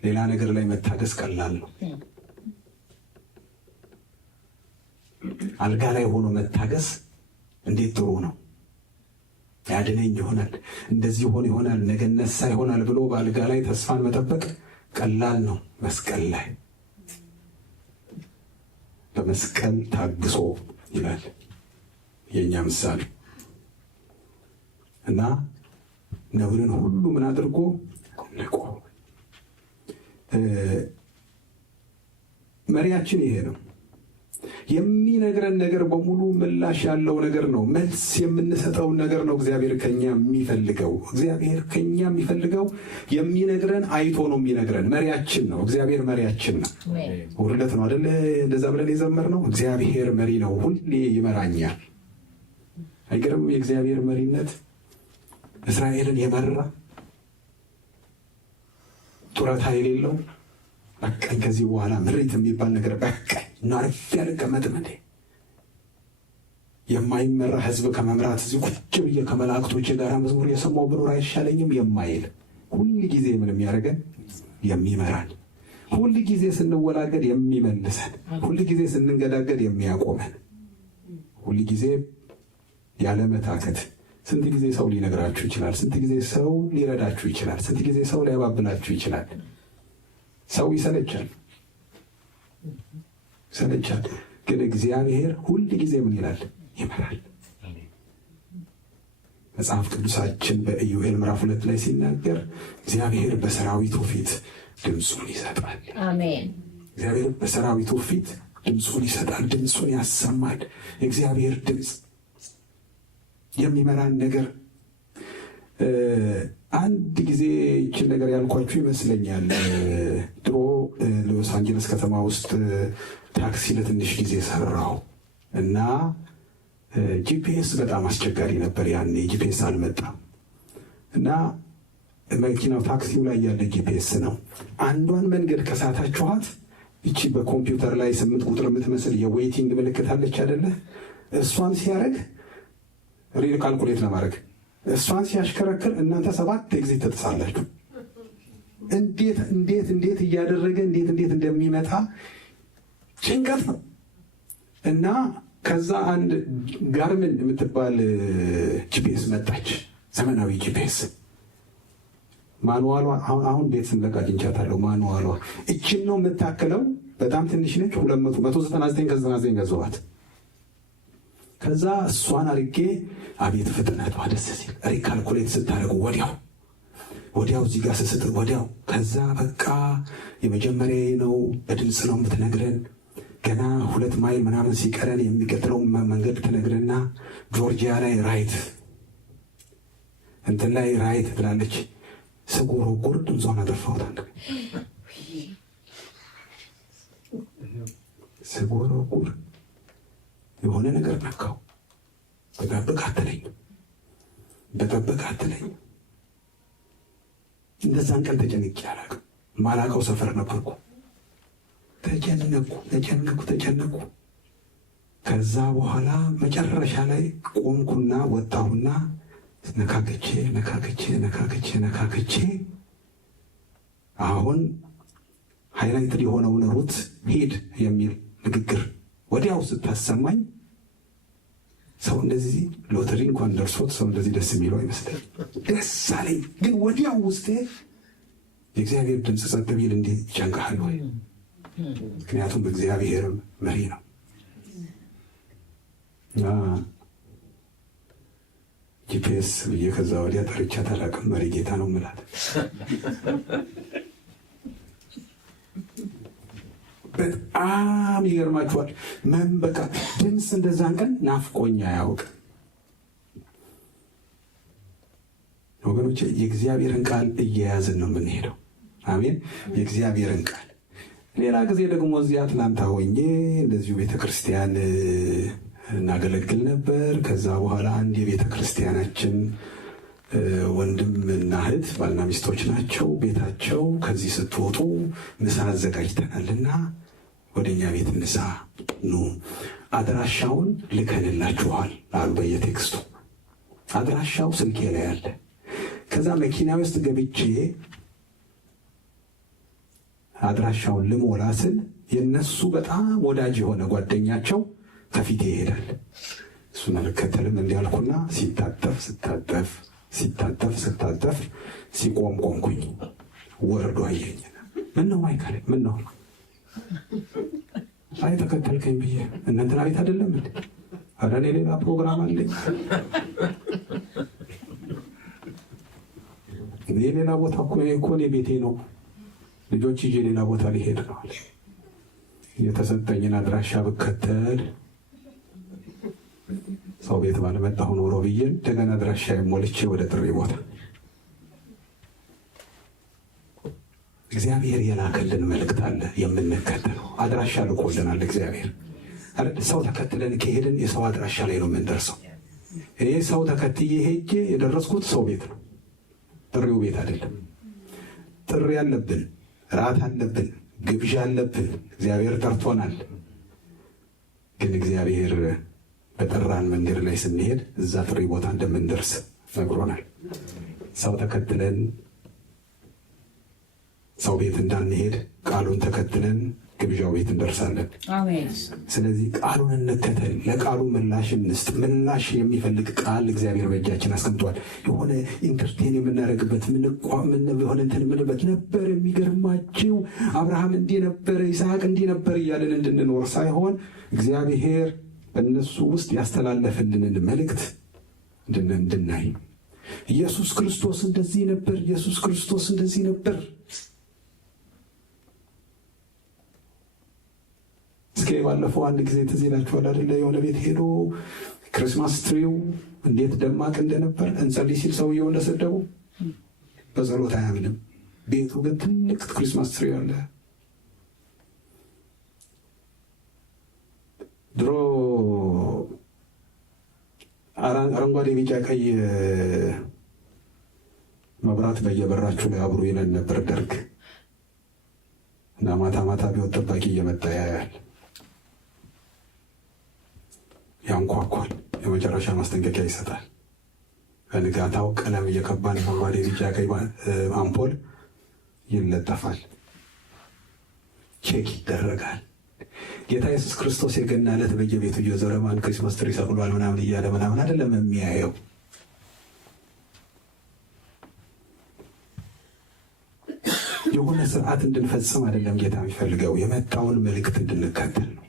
ሌላ ነገር ላይ መታገስ ቀላል ነው። አልጋ ላይ ሆኖ መታገስ እንዴት ጥሩ ነው። ያድነኝ ይሆናል፣ እንደዚህ ሆነ ይሆናል፣ ነገ ነሳ ይሆናል ብሎ በአልጋ ላይ ተስፋን መጠበቅ ቀላል ነው። መስቀል ላይ በመስቀል ታግሶ ይላል የእኛ ምሳሌ እና ነውርን ሁሉ ምን አድርጎ ንቆ። መሪያችን ይሄ ነው። የሚነግረን ነገር በሙሉ ምላሽ ያለው ነገር ነው። መልስ የምንሰጠውን ነገር ነው እግዚአብሔር ከኛ የሚፈልገው። እግዚአብሔር ከኛ የሚፈልገው የሚነግረን አይቶ ነው የሚነግረን። መሪያችን ነው። እግዚአብሔር መሪያችን ነው። ውርደት ነው አይደለ? እንደዛ ብለን የዘመርነው እግዚአብሔር መሪ ነው፣ ሁሌ ይመራኛል። አይገርም? የእግዚአብሔር መሪነት እስራኤልን የመራ ጡረታ የሌለው በቃኝ፣ ከዚህ በኋላ ምሪት የሚባል ነገር በቃኝ እና አርፌ አልቀመጥም እንዴ የማይመራ ህዝብ ከመምራት እዚህ ቁጭ ብዬ ከመላእክቶች ጋር መዝሙር የሰማው ብኖር አይሻለኝም የማይል ሁል ጊዜ ምን የሚያደርገን የሚመራን፣ ሁል ጊዜ ስንወላገድ የሚመልሰን፣ ሁል ጊዜ ስንንገዳገድ የሚያቆመን፣ ሁል ጊዜ ያለመታከት። ስንት ጊዜ ሰው ሊነግራችሁ ይችላል። ስንት ጊዜ ሰው ሊረዳችሁ ይችላል። ስንት ጊዜ ሰው ሊያባብላችሁ ይችላል። ሰው ይሰለቻል። ግን እግዚአብሔር ሁል ጊዜ ምን ይላል? ይመራል። መጽሐፍ ቅዱሳችን በኢዮኤል ምዕራፍ 2 ላይ ሲናገር እግዚአብሔር በሰራዊቱ ፊት ድምፁን ይሰጣል። አሜን። እግዚአብሔር በሰራዊቱ ፊት ድምፁን ይሰጣል፣ ድምፁን ያሰማል። የእግዚአብሔር ድምፅ የሚመራን ነገር አንድ ጊዜ ይችን ነገር ያልኳችሁ ይመስለኛል። ድሮ ሎስ አንጀለስ ከተማ ውስጥ ታክሲ ለትንሽ ጊዜ ሰራው እና ጂፒኤስ በጣም አስቸጋሪ ነበር። ያኔ ጂፒኤስ አልመጣም እና መኪናው ታክሲው ላይ ያለ ጂፒኤስ ነው። አንዷን መንገድ ከሳታችኋት እቺ በኮምፒውተር ላይ 8 ቁጥር የምትመስል የዌይቲንግ ምልክት አለች አይደለ? እሷን ሲያደርግ ሪል ካልኩሌት ለማድረግ እሷን ሲያሽከረክር እናንተ 7 ኤግዚት ትጥሳላችሁ። እንዴት እያደረገ እንዴት እንደሚመታ ጭንቀት ነው። እና ከዛ አንድ ጋርምን የምትባል ጂፒኤስ መጣች፣ ዘመናዊ ጂፒኤስ። ማኑዋሏ አሁን ቤት ስንለቅ አግኝቻታለሁ። ማኑዋሏ እችን ነው የምታክለው፣ በጣም ትንሽ ነች። 199 ከ99 ገዛኋት። ከዛ እሷን አድርጌ አቤት ፍጥነቷ ደስ ሲል ሪካልኩሌት ስታደርጉ ወዲያው እዚህ ጋር ስስጥ ወዲያው። ከዛ በቃ የመጀመሪያ ነው በድምፅ ነው የምትነግረን። ገና 2 ማይል ምናምን ሲቀረን የሚቀጥለውን መንገድ ትነግረና ጆርጂያ ላይ ራይት እንትን ላይ ራይት ትላለች። ስጎረጎር ድምጿን አጠፋሁት። ስጎረጎር የሆነ ነገር ነካው። በጠብቅ አትለኝ። እንደዛን ቀን ተጨንቄ አላውቅም። ማላውቀው ሰፈር ነበርኩ። ተጨነቁ። ከዛ በኋላ መጨረሻ ላይ ቆምኩና ወጣሁና ነካክቼ አሁን ሃይላይትድ የሆነውን ሩት ሂድ የሚል ንግግር ወዲያው ስታሰማኝ ሰው እንደዚህ ሎተሪ እንኳን ደርሶት ሰው እንደዚህ ደስ የሚለው አይመስልም። ደስ አለኝ። ግን ወዲያው ውስጤ የእግዚአብሔር ድምፅ ጸጥ ቢል እንዴት ይጨንቃል ወይ? ምክንያቱም እግዚአብሔር መሪ ነው። ጂፒኤስ ብዬ ከዛ ወዲያ ጠርቻት አላውቅም። መሪ ጌታ ነው የምላት። በጣም ይገርማችኋል። በቃ ድምፅ እንደዛን ቀን ናፍቆኛ አያውቅም። ወገኖቼ የእግዚአብሔርን ቃል እየያዝን ነው የምንሄደው። አሜን። የእግዚአብሔርን ቃል ሌላ ጊዜ ደግሞ እዚህ አትላንታ ሆኜ እንደዚሁ ቤተክርስቲያን እናገለግል ነበር። ከዛ በኋላ አንድ የቤተ ክርስቲያናችን ወንድምና እህት ባልና ሚስቶች ናቸው። ቤታቸው ከዚህ ስትወጡ ምሳ አዘጋጅተናልና ወደኛ ቤት ምሳ ኑ፣ አድራሻውን ልከንላችኋል አሉ በየቴክስቱ። አድራሻው ስልኬ ላይ አለ። ከዛ መኪና ውስጥ ገብቼ አድራሻውን ልሞላ ስል የነሱ በጣም ወዳጅ የሆነ ጓደኛቸው ከፊቴ ይሄዳል። እሱን አልከተልም እንዲያልኩና ሲታጠፍ ሲቆም ቆምኩኝ። ወርዶ አየኝ። ምን ነው ማይካል? ምን ነው አይ ተከተልከኝ ብዬ እናንተና ቤት አይደለም እንዴ? ኧረ እኔ ሌላ ፕሮግራም አለኝ። እኔ ሌላ ቦታ እኮ እኔ ቤቴ ነው፣ ልጆች ይዤ ሌላ ቦታ ሊሄድ ነው አለ። የተሰጠኝን አድራሻ ብከተል ሰው ቤት ባለመጣሁ ኖሮ ብዬ እንደገና አድራሻ ሞልቼ ወደ ጥሪ ቦታ። እግዚአብሔር የላከልን መልእክት አለ የምንከተለው። አድራሻ ልኮልናል እግዚአብሔር። ሰው ተከትለን ከሄድን የሰው አድራሻ ላይ ነው የምንደርሰው። እኔ ሰው ተከትዬ ሄጄ የደረስኩት ሰው ቤት ነው፣ ጥሪው ቤት አይደለም። ጥሪ አለብን፣ ራት አለብን፣ ግብዣ አለብን። እግዚአብሔር ጠርቶናል። ግን እግዚአብሔር በጠራን መንገድ ላይ ስንሄድ እዛ ጥሪ ቦታ እንደምንደርስ ነግሮናል። ሰው ተከትለን ሰው ቤት እንዳንሄድ ቃሉን ተከትለን ግብዣው ቤት እንደርሳለን። አሜን። ስለዚህ ቃሉን እንከተል፣ ለቃሉ ምላሽ እንስጥ። ምላሽ የሚፈልግ ቃል እግዚአብሔር በእጃችን አስቀምጧል። የሆነ ኢንተርቴን የምናደርግበት የሆነ እንትን የምንበት ነበር። የሚገርማችሁ አብርሃም እንዲህ ነበር፣ ይስሐቅ እንዲህ ነበር እያለን እንድንኖር ሳይሆን እግዚአብሔር በእነሱ ውስጥ ያስተላለፍልንን መልእክት እንድናይ። ኢየሱስ ክርስቶስ እንደዚህ ነበር፣ ኢየሱስ ክርስቶስ እንደዚህ ነበር። እስኪ ባለፈው አንድ ጊዜ ትዝ ይላችኋል አይደለ? የሆነ ቤት ሄዶ ክሪስማስ ትሪው እንዴት ደማቅ እንደነበር እንጸልይ ሲል ሰውየው እንደሰደቡ በጸሎት አያምንም። ቤቱ ግን ትልቅ ክሪስማስ ትሪ አለ። ድሮ አረንጓዴ፣ ቢጫ፣ ቀይ መብራት በየበራችሁ ላይ አብሮ ይለን ነበር ደርግ እና ማታ ማታ ቢወጥ ጠባቂ እየመጣ ያያል፣ ያንኳኳል፣ የመጨረሻ ማስጠንቀቂያ ይሰጣል። በንጋታው ቀለም እየቀባን አረንጓዴ፣ ቢጫ፣ ቀይ አምፖል ይለጠፋል፣ ቼክ ይደረጋል። ጌታ ኢየሱስ ክርስቶስ የገና ዕለት በየቤቱ እየዞረ ማን ክሪስማስ ትሪ ሰቅሏል ምናምን እያለ ምናምን አይደለም የሚያየው። የሆነ ስርዓት እንድንፈጽም አይደለም ጌታ የሚፈልገው፣ የመጣውን መልእክት እንድንከተል ነው።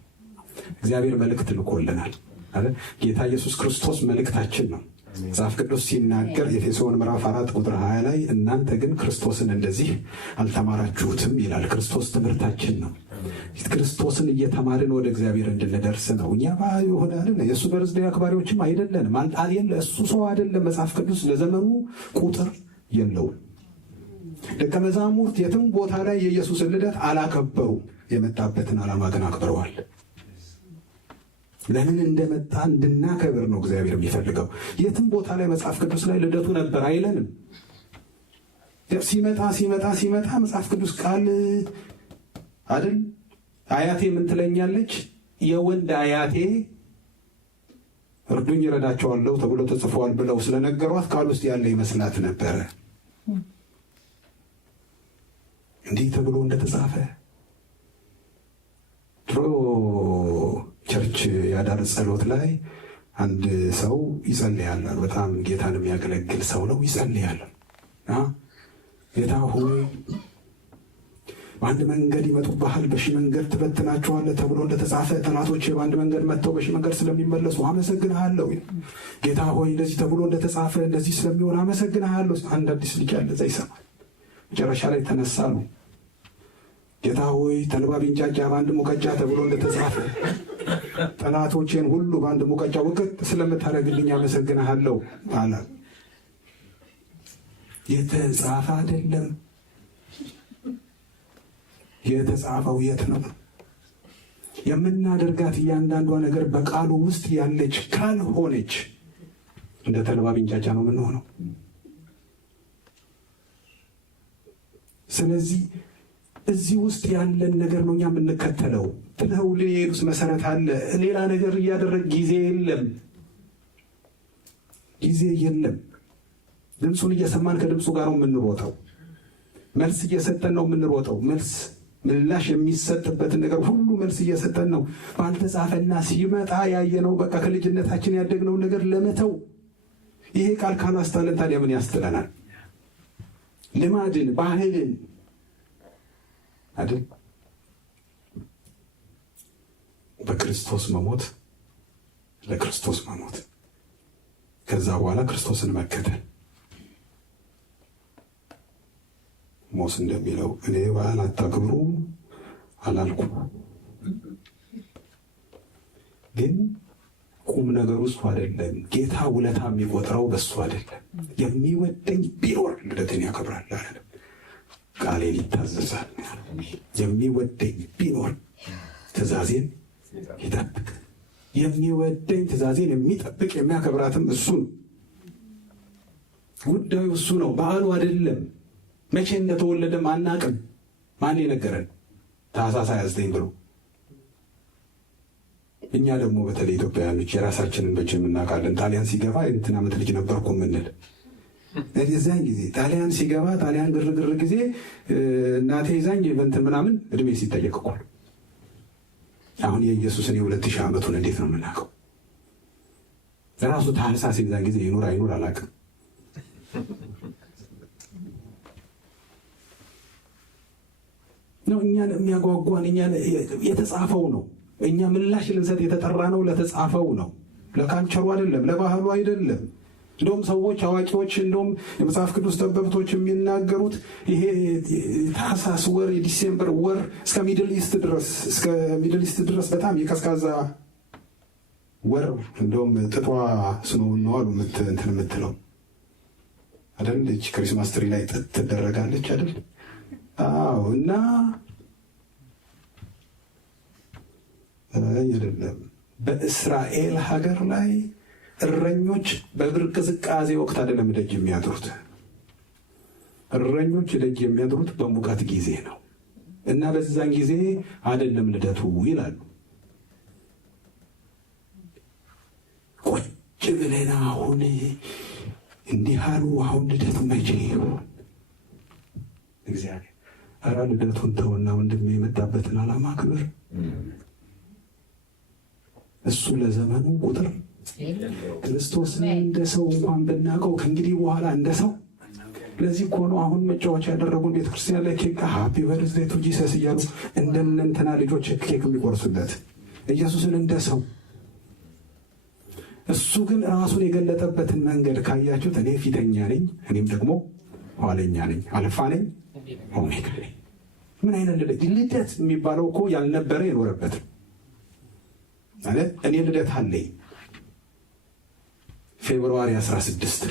እግዚአብሔር መልእክት ልኮልናል አይደል? ጌታ ኢየሱስ ክርስቶስ መልእክታችን ነው። መጽሐፍ ቅዱስ ሲናገር ኤፌሶን ምዕራፍ 4 ቁጥር 20 ላይ እናንተ ግን ክርስቶስን እንደዚህ አልተማራችሁትም ይላል። ክርስቶስ ትምህርታችን ነው። ክርስቶስን እየተማርን ወደ እግዚአብሔር እንድንደርስ ነው። እኛ የሆነ አይደለ የእሱ በርዝዴይ አክባሪዎችም አይደለንም። እሱ ሰው አይደለም። መጽሐፍ ቅዱስ ለዘመኑ ቁጥር የለውም። ደቀ መዛሙርት የትም ቦታ ላይ የኢየሱስን ልደት አላከበሩም። የመጣበትን ዓላማ ግን አክብረዋል። ለምን እንደመጣ እንድናከብር ነው እግዚአብሔር የሚፈልገው። የትም ቦታ ላይ መጽሐፍ ቅዱስ ላይ ልደቱ ነበር አይለንም። ሲመጣ መጽሐፍ ቅዱስ ቃል አይደል አያቴ ምን ትለኛለች? የወንድ አያቴ እርዱኝ እረዳቸዋለሁ ተብሎ ተጽፏል ብለው ስለነገሯት ቃል ውስጥ ያለ ይመስላት ነበረ። እንዲህ ተብሎ እንደተጻፈ ድሮ ቸርች ያዳር ጸሎት ላይ አንድ ሰው ይጸልያል። በጣም ጌታን የሚያገለግል ሰው ነው። ይጸልያል። ጌታ ሆይ በአንድ መንገድ ይመጡብሃል፣ በሺህ መንገድ ትበትናቸዋለህ ተብሎ እንደተጻፈ ጠላቶች በአንድ መንገድ መጥተው በሺህ መንገድ ስለሚመለሱ አመሰግንሃለሁ። ጌታ ሆይ እንደዚህ ተብሎ እንደተጻፈ እንደዚህ ስለሚሆን አመሰግንሃለሁ። አንድ አዲስ ልጅ ያለ እዛ ይሰማል። መጨረሻ ላይ ተነሳ ነው። ጌታ ሆይ ተልባ ቢንጫጫ በአንድ ሙቀጫ ተብሎ እንደተጻፈ ጠላቶቼን ሁሉ በአንድ ሙቀጫ ውቅጥ ስለምታደርግልኝ አመሰግንሃለሁ አለ። የተጻፈ አይደለም። የተጻፈው የት ነው? የምናደርጋት እያንዳንዷ ነገር በቃሉ ውስጥ ያለች ካልሆነች እንደ ተልባ ቢንጫጫ ነው የምንሆነው። ስለዚህ እዚህ ውስጥ ያለን ነገር ነው እኛ የምንከተለው። ትለው ሌሉስ መሰረት አለ። ሌላ ነገር እያደረግ ጊዜ የለም። ድምፁን እየሰማን ከድምፁ ጋር ነው የምንሮጠው። መልስ እየሰጠን ነው የምንሮጠው። ምላሽ የሚሰጥበትን ነገር ሁሉ መልስ እየሰጠን ነው። ባልተጻፈና ሲመጣ ያየነው በቃ ከልጅነታችን ያደግነውን ነገር ለመተው ይሄ ቃል ካላስታለን ታዲያ ምን ያስጥለናል? ልማድን፣ ባህልን አይደል? በክርስቶስ መሞት፣ ለክርስቶስ መሞት፣ ከዛ በኋላ ክርስቶስን መከተል። ሞስ እንደሚለው እኔ በዓል አታክብሩ አላልኩ፣ ግን ቁም ነገሩ እሱ አይደለም። ጌታ ውለታ የሚቆጥረው በሱ አይደለም። የሚወደኝ ቢኖር ልደትን ያከብራል አለ። ቃሌን ይታዘዛል። የሚወደኝ ቢኖር ትእዛዜን ይጠብቅ። የሚወደኝ ትእዛዜን የሚጠብቅ የሚያከብራትም እሱ ነው። ጉዳዩ እሱ ነው፣ በዓሉ አይደለም። መቼ እንደተወለደም አናቅም። ማን የነገረን? ታኅሳስ 29 ብሎ። እኛ ደግሞ በተለይ ኢትዮጵያውያኖች የራሳችንን መቼ የምናውቃለን? ጣሊያን ሲገባ እንትን ዓመት ልጅ ነበርኩ የምንል እዚያን ጊዜ ጣሊያን ሲገባ ጣሊያን ግርግር ጊዜ እናቴ ይዛኝ በእንትን ምናምን እድሜ ሲጠየቅ እኮ አሁን የኢየሱስን የ2000 ዓመቱን እንዴት ነው የምናውቀው? ራሱ ታኅሳስ የዛን ጊዜ ይኑር አይኑር አላውቅም። ነው እኛን የሚያጓጓን። እኛን የተጻፈው ነው። እኛ ምላሽ ልንሰጥ የተጠራ ነው። ለተጻፈው ነው፣ ለካልቸሩ አይደለም፣ ለባህሉ አይደለም። እንደውም ሰዎች አዋቂዎች፣ እንደውም የመጽሐፍ ቅዱስ ጠበብቶች የሚናገሩት ይሄ ታኅሳስ ወር፣ የዲሴምበር ወር እስከ ሚድል ኢስት ድረስ በጣም የቀዝቃዛ ወር፣ እንደውም ጥጧ ስኖው አሉ እንትን የምትለው አይደል? እቺ ክሪስማስ ትሪ ላይ ጥጥ ትደረጋለች አይደል? አዎ። እና አይደለም በእስራኤል ሀገር ላይ እረኞች በቅዝቃዜ ወቅት አይደለም ደጅ የሚያድሩት። እረኞች ደጅ የሚያድሩት በሙቀት ጊዜ ነው። እና በዛን ጊዜ አይደለም ልደቱ ይላሉ። ቁጭ ብለን አሁን እንዲህ አሉ። አሁን ልደቱ መቼ ይሆን? እግዚአብሔር ኧረ ልደቱን ተውና ወንድሜ የመጣበትን ዓላማ ክብር። እሱ ለዘመኑ ቁጥር ክርስቶስን እንደ ሰው እንኳን ብናውቀው ከእንግዲህ በኋላ እንደ ሰው። ለዚህ እኮ ነው አሁን መጫወቻ ያደረጉን ቤተክርስቲያን ላይ ኬክ ሃፒ በርዝዴይ ቱ ጂሰስ እያሉ እንደነንትና ልጆች ኬክ የሚቆርሱለት ኢየሱስን እንደ ሰው። እሱ ግን ራሱን የገለጠበትን መንገድ ካያችሁት እኔ ፊተኛ ነኝ፣ እኔም ደግሞ ኋለኛ ነኝ፣ አልፋ ነኝ፣ ኦሜጋ ነኝ። ምን አይነት ልደት የሚባለው እኮ ያልነበረ የኖረበት ማለት። እኔ ልደት አለኝ ፌብሩዋሪ 16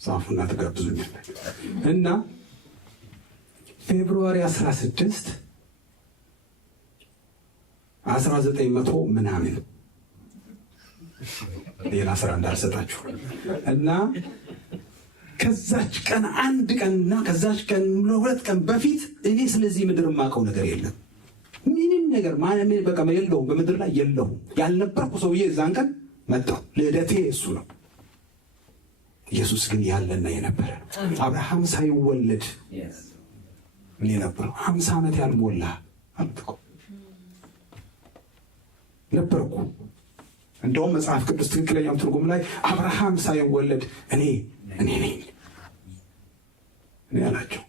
ጻፉና ተጋብዙኛል። እና ፌብሩዋሪ 16 1900 ምናምን ሌላ ስራ እንዳልሰጣችሁ እና ከዛች ቀን አንድ ቀንና ከዛች ቀን ሁለት ቀን በፊት እኔ ስለዚህ ምድር የማውቀው ነገር የለም። ምንም ነገር ማንም በቃ የለውም፣ በምድር ላይ የለውም። ያልነበርኩ ሰውዬ እዛን ቀን መጣሁ። ልደቴ እሱ ነው። ኢየሱስ ግን ያለና የነበረ ነው። አብርሃም ሳይወለድ እኔ ነበርኩ። 50 ዓመት ያልሞላ አልኩ ነበርኩ። እንደውም መጽሐፍ ቅዱስ ትክክለኛው ትርጉም ላይ አብርሃም ሳይወለድ እኔ ነኝ እኔ አላቸው።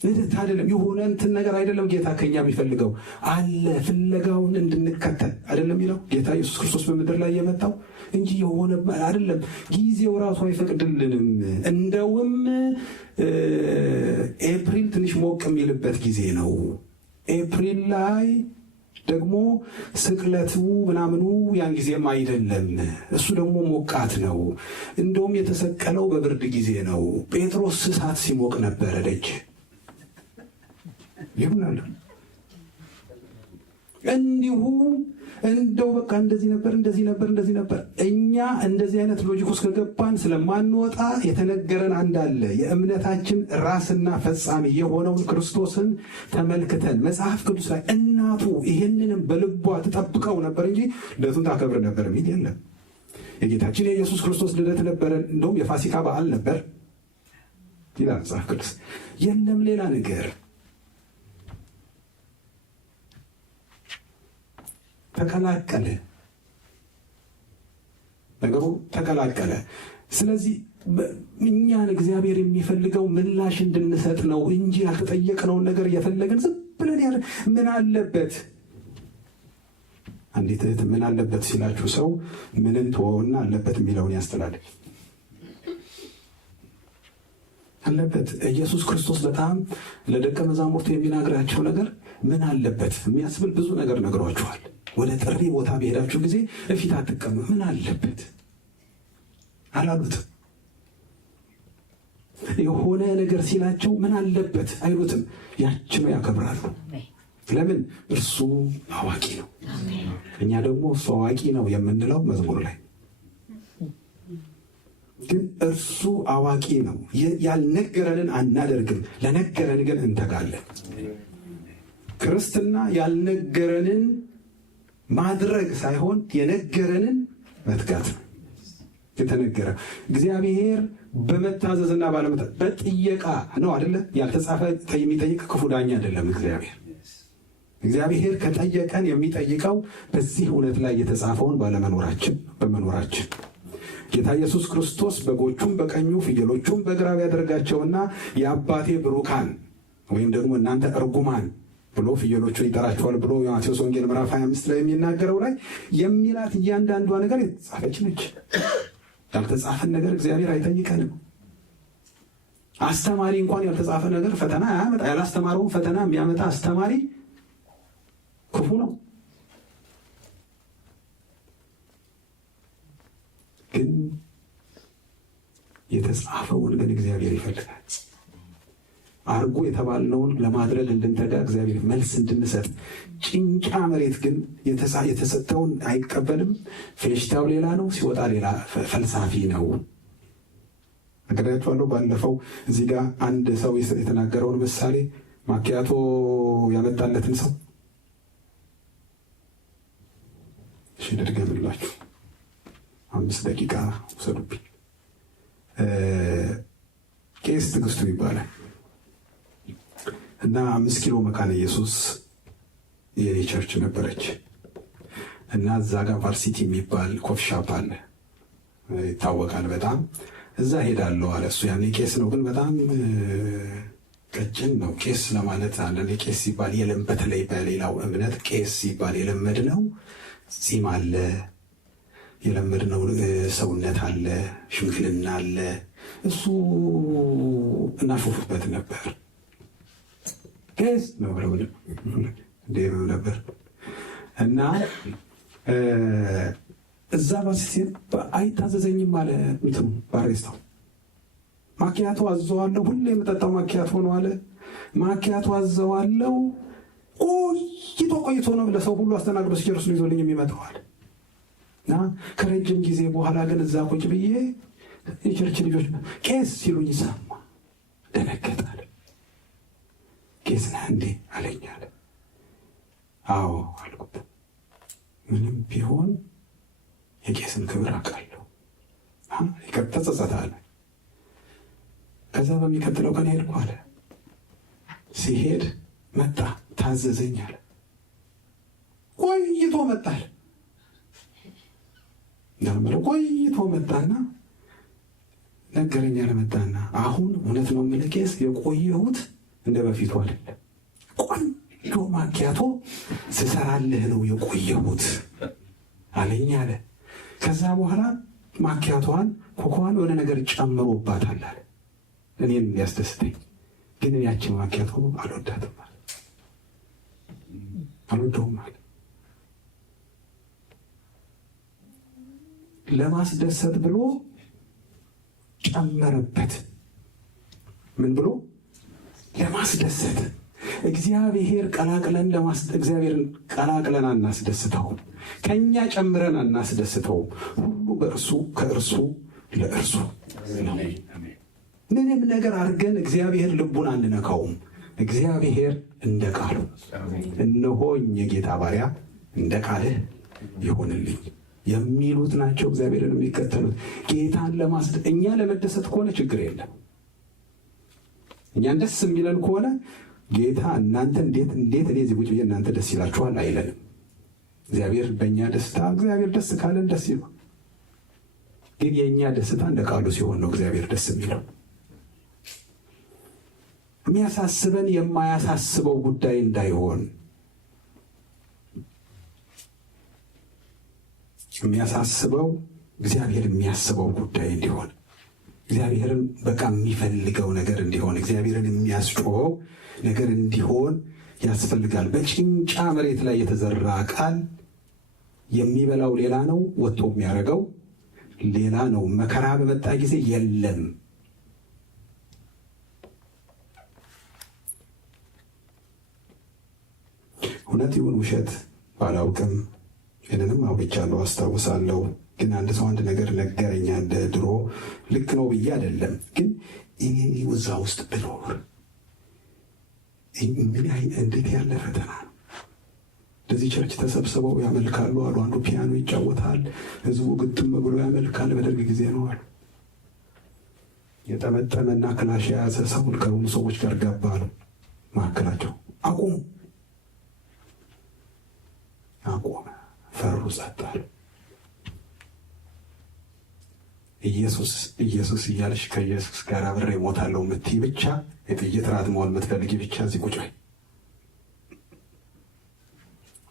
እንዴት አይደለም የሆነ እንትን ነገር አይደለም ጌታ ከኛ የሚፈልገው አለ፣ ፍለጋውን እንድንከተል አይደለም ይለው ጌታ ኢየሱስ ክርስቶስ በምድር ላይ የመጣው እንጂ የሆነ አይደለም። ጊዜው ራሱ አይፈቅድልንም። እንደውም ኤፕሪል ትንሽ ሞቅ የሚልበት ጊዜ ነው። ኤፕሪል ላይ ደግሞ ስቅለቱ ምናምኑ ያን ጊዜም አይደለም። እሱ ደግሞ ሞቃት ነው። እንደውም የተሰቀለው በብርድ ጊዜ ነው። ጴጥሮስ እሳት ሲሞቅ ነበረ ደጅ ይሁናል። እንዲሁ እንደው በቃ እንደዚህ ነበር። እኛ እንደዚህ አይነት ሎጂክ ውስጥ ከገባን ስለማንወጣ የተነገረን አንድ አለ። የእምነታችን ራስና ፈጻሚ የሆነውን ክርስቶስን ተመልክተን መጽሐፍ ቅዱስ ላይ እናቱ ይህንንም በልቧ ትጠብቀው ነበር እንጂ ልደቱን ታከብር ነበር የሚል የለም። የጌታችን የኢየሱስ ክርስቶስ ልደት ነበረ። እንደውም የፋሲካ በዓል ነበር ይላል መጽሐፍ ቅዱስ። የለም ሌላ ነገር። ተቀላቀለ፣ ነገሩ ተቀላቀለ። ስለዚህ እኛን እግዚአብሔር የሚፈልገው ምላሽ እንድንሰጥ ነው እንጂ ያልተጠየቅነውን ነገር እየፈለግን ዝም ብለን ምን አለበት። አንዲት እህት ምን አለበት ሲላችሁ ሰው ምንን ተወውና አለበት የሚለውን ያስተላልፍ። አለበት ኢየሱስ ክርስቶስ በጣም ለደቀ መዛሙርቱ የሚናገራቸው ነገር ምን አለበት የሚያስብል ብዙ ነገር ነግሯቸዋል። ወደ ጥሪ ቦታ በሄዳችሁ ጊዜ እፊት አትቀመጡ፣ ምን አለበት አላሉትም። የሆነ ነገር ሲላቸው ምን አለበት አይሉትም። ያችነው ያከብራሉ። ለምን? እርሱ አዋቂ ነው። እኛ ደግሞ እርሱ አዋቂ ነው የምንለው መዝሙር ላይ ግን እርሱ አዋቂ ነው። ያልነገረንን አናደርግም፣ ለነገረን ግን እንተጋለን። ክርስትና ያልነገረንን ማድረግ ሳይሆን የነገረንን መትጋት ነው። የተነገረ እግዚአብሔር በመታዘዝና ባለመታዘዝ በጥየቃ ነው አይደለ? ያልተጻፈ የሚጠይቅ ክፉ ዳኛ አይደለም። እግዚአብሔር ከጠየቀን የሚጠይቀው በዚህ እውነት ላይ የተጻፈውን በመኖራችን ጌታ ኢየሱስ ክርስቶስ በጎቹም በቀኙ ፍየሎቹም በግራ ያደርጋቸውና የአባቴ ብሩካን ወይም ደግሞ እናንተ እርጉማን ብሎ ፍየሎቹን ይጠራቸዋል ብሎ የማቴዎስ ወንጌል ምዕራፍ 25 ላይ የሚናገረው ላይ የሚላት እያንዳንዷ ነገር የተጻፈች ነች። ያልተጻፈን ነገር እግዚአብሔር አይጠይቀንም። አስተማሪ እንኳን ያልተጻፈ ነገር ፈተና ያመጣ። ያላስተማረውን ፈተና የሚያመጣ አስተማሪ ክፉ ነው። ግን የተጻፈውን ግን እግዚአብሔር ይፈልጋል። አርጎ የተባልነውን ለማድረግ እንድንተጋ እግዚአብሔር መልስ እንድንሰጥ። ጭንጫ መሬት ግን የተሰጠውን አይቀበልም። ፌሽታው ሌላ ነው፣ ሲወጣ ሌላ ፈልሳፊ ነው። ነገራችኋለሁ። ባለፈው እዚህ ጋር አንድ ሰው የተናገረውን ምሳሌ ማኪያቶ ያመጣለትን ሰው እሺ ልድገምላችሁ። 5 ደቂቃ ውሰዱብኝ። ቄስ ትዕግስቱ ይባላል እና 5 ኪሎ መካነ ኢየሱስ የኔ ቸርች ነበረች እና እዛ ጋር ቫርሲቲ የሚባል ኮፊ ሻፕ አለ፣ ይታወቃል በጣም። እዛ ሄዳለሁ አለ እሱ። ያኔ ቄስ ነው ግን በጣም ቀጭን ነው። ቄስ ለማለት አንዳንዴ ቄስ ሲባል በተለይ በሌላው እምነት ቄስ ሲባል የለመድነው ጺም አለ፣ የለመድነው ሰውነት አለ፣ ሽምግልና አለ። እሱ እናሾፍበት ነበር። ቄስ ነው ነበር እና እዛ ባሲሴን አይታዘዘኝም አለ። እንትኑ ባሬስታው ማኪያቶ አዘዋለሁ፣ ሁሌ የምጠጣው ማኪያቶ ነው አለ። ማኪያቶ አዘዋለሁ፣ ቆይቶ ነው ለሰው ሁሉ አስተናግዶ ሲጨርስ ነው ይዞልኝ የሚመጣው አለ። እና ከረጅም ጊዜ በኋላ ግን እዛ ቁጭ ብዬ የቸርች ልጆች ቄስ ሲሉኝ ሰማ፣ ደነገጠ አለ። ቄስ ነህ እንዴ አለኝ አለ። አዎ አልኩት። ምንም ቢሆን የቄስን ክብር አውቃለሁ። ተጸጸታለ። ከዛ በሚቀጥለው ቀን ሄድኩ አለ። ሲሄድ መጣ፣ ታዘዘኝ አለ። ቆይቶ መጣል እንዳልመለው ቆይቶ መጣና ነገረኝ አለ። መጣና አሁን እውነት ነው የምልህ ቄስ፣ የቆየሁት እንደ በፊቱ አይደለም። ቆንጆ ማኪያቶ ስሰራልህ ነው የቆየሁት አለኝ አለ። ከዛ በኋላ ማኪያቷን ኮኮዋን የሆነ ነገር ጨምሮባታል አለ። እኔን ያስደስተኝ ግን ያችን ማኪያቶ አልወዳትም አለ። አልወደውም አለ። ለማስደሰት ብሎ ጨመረበት። ምን ብሎ? ለማስደሰት። እግዚአብሔርን ቀላቅለን አናስደስተውም። ከኛ ጨምረን አናስደስተውም። ሁሉ በእርሱ ከእርሱ ለእርሱ ነው። ምንም ነገር አድርገን እግዚአብሔር ልቡን አንነካውም። እግዚአብሔር እንደ ቃሉ እነሆኝ የጌታ ባሪያ እንደ ቃልህ ይሆንልኝ የሚሉት ናቸው እግዚአብሔርን የሚከተሉት። ጌታን እኛ ለመደሰት ከሆነ ችግር የለም። እኛን ደስ የሚለን ከሆነ ጌታ እናንተ እንዴት እኔ እዚህ ቁጭ ብዬ እናንተ ደስ ይላችኋል አይለንም። እግዚአብሔር በእኛ ደስታ እግዚአብሔር ደስ ካለን ደስ ይለው። ግን የእኛ ደስታ እንደ ቃሉ ሲሆን ነው እግዚአብሔር ደስ የሚለው። የሚያሳስበን የማያሳስበው ጉዳይ እንዳይሆን፣ የሚያሳስበው እግዚአብሔር የሚያስበው ጉዳይ እንዲሆን፣ እግዚአብሔርን በቃ የሚፈልገው ነገር እንዲሆን፣ እግዚአብሔርን የሚያስጮኸው ነገር እንዲሆን ያስፈልጋል። በጭንጫ መሬት ላይ የተዘራ ቃል የሚበላው ሌላ ነው፣ ወጥቶ የሚያደርገው ሌላ ነው። መከራ በመጣ ጊዜ የለም። እውነት ይሁን ውሸት ባላውቅም ይህንንም አውርቻለሁ፣ አስታውሳለሁ። ግን አንድ ሰው አንድ ነገር ነገረኝ። ድሮ ልክ ነው ብዬ አይደለም፣ ግን እኔ እዛ ውስጥ ብኖር እንዴት ያለ ፈተና ነው። እንደዚህ ቸርች ተሰብስበው ያመልካሉ አሉ። አንዱ ፒያኖ ይጫወታል፣ ህዝቡ ግጥም ብሎ ያመልካል። በደርግ ጊዜ ነው አሉ። የጠመጠመና ክላሽ የያዘ ሰውን ከሆኑ ሰዎች ጋር ገባሉ። መካከላቸው አቁሙ፣ አቆመ። ፈሩ፣ ጸጥ አሉ። ኢየሱስ ኢየሱስ እያለሽ ከኢየሱስ ጋር አብሬ እሞታለሁ የምትይ ብቻ፣ የጥይት ራት መሆን የምትፈልጊ ብቻ እዚህ ቁጭ በይ።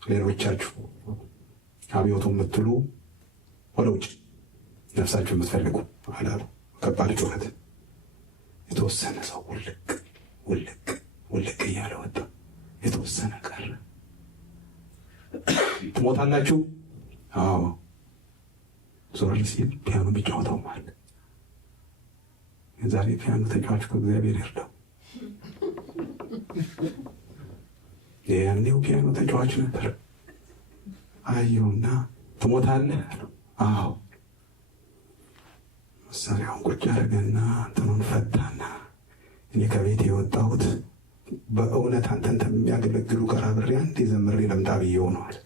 ሌሎቻችሁ አብዮቱ የምትሉ ወደ ውጭ ነፍሳችሁ የምትፈልጉ አላሉ። ከባድ ጩኸት። የተወሰነ ሰው ውልቅ እያለ ወጣ። የተወሰነ ቀረ። ትሞታላችሁ? አዎ። ዞር ሲል ፒያኖ ቢጫወተው ማለት የዛሬ ፒያኖ ተጫዋች ከእግዚአብሔር ይርዳው። ያኔው ፒያኖ ተጫዋች ነበር። አየውና ትሞታለህ? አዎ። መሳሪያውን ቁጭ አድርገና እንትኑን ፈታና እኔ ከቤት የወጣሁት በእውነት አንተን የሚያገለግሉ ጋር አብሬ አንዴ ዘምሬ ለምጣ ብዬው ነው አለ።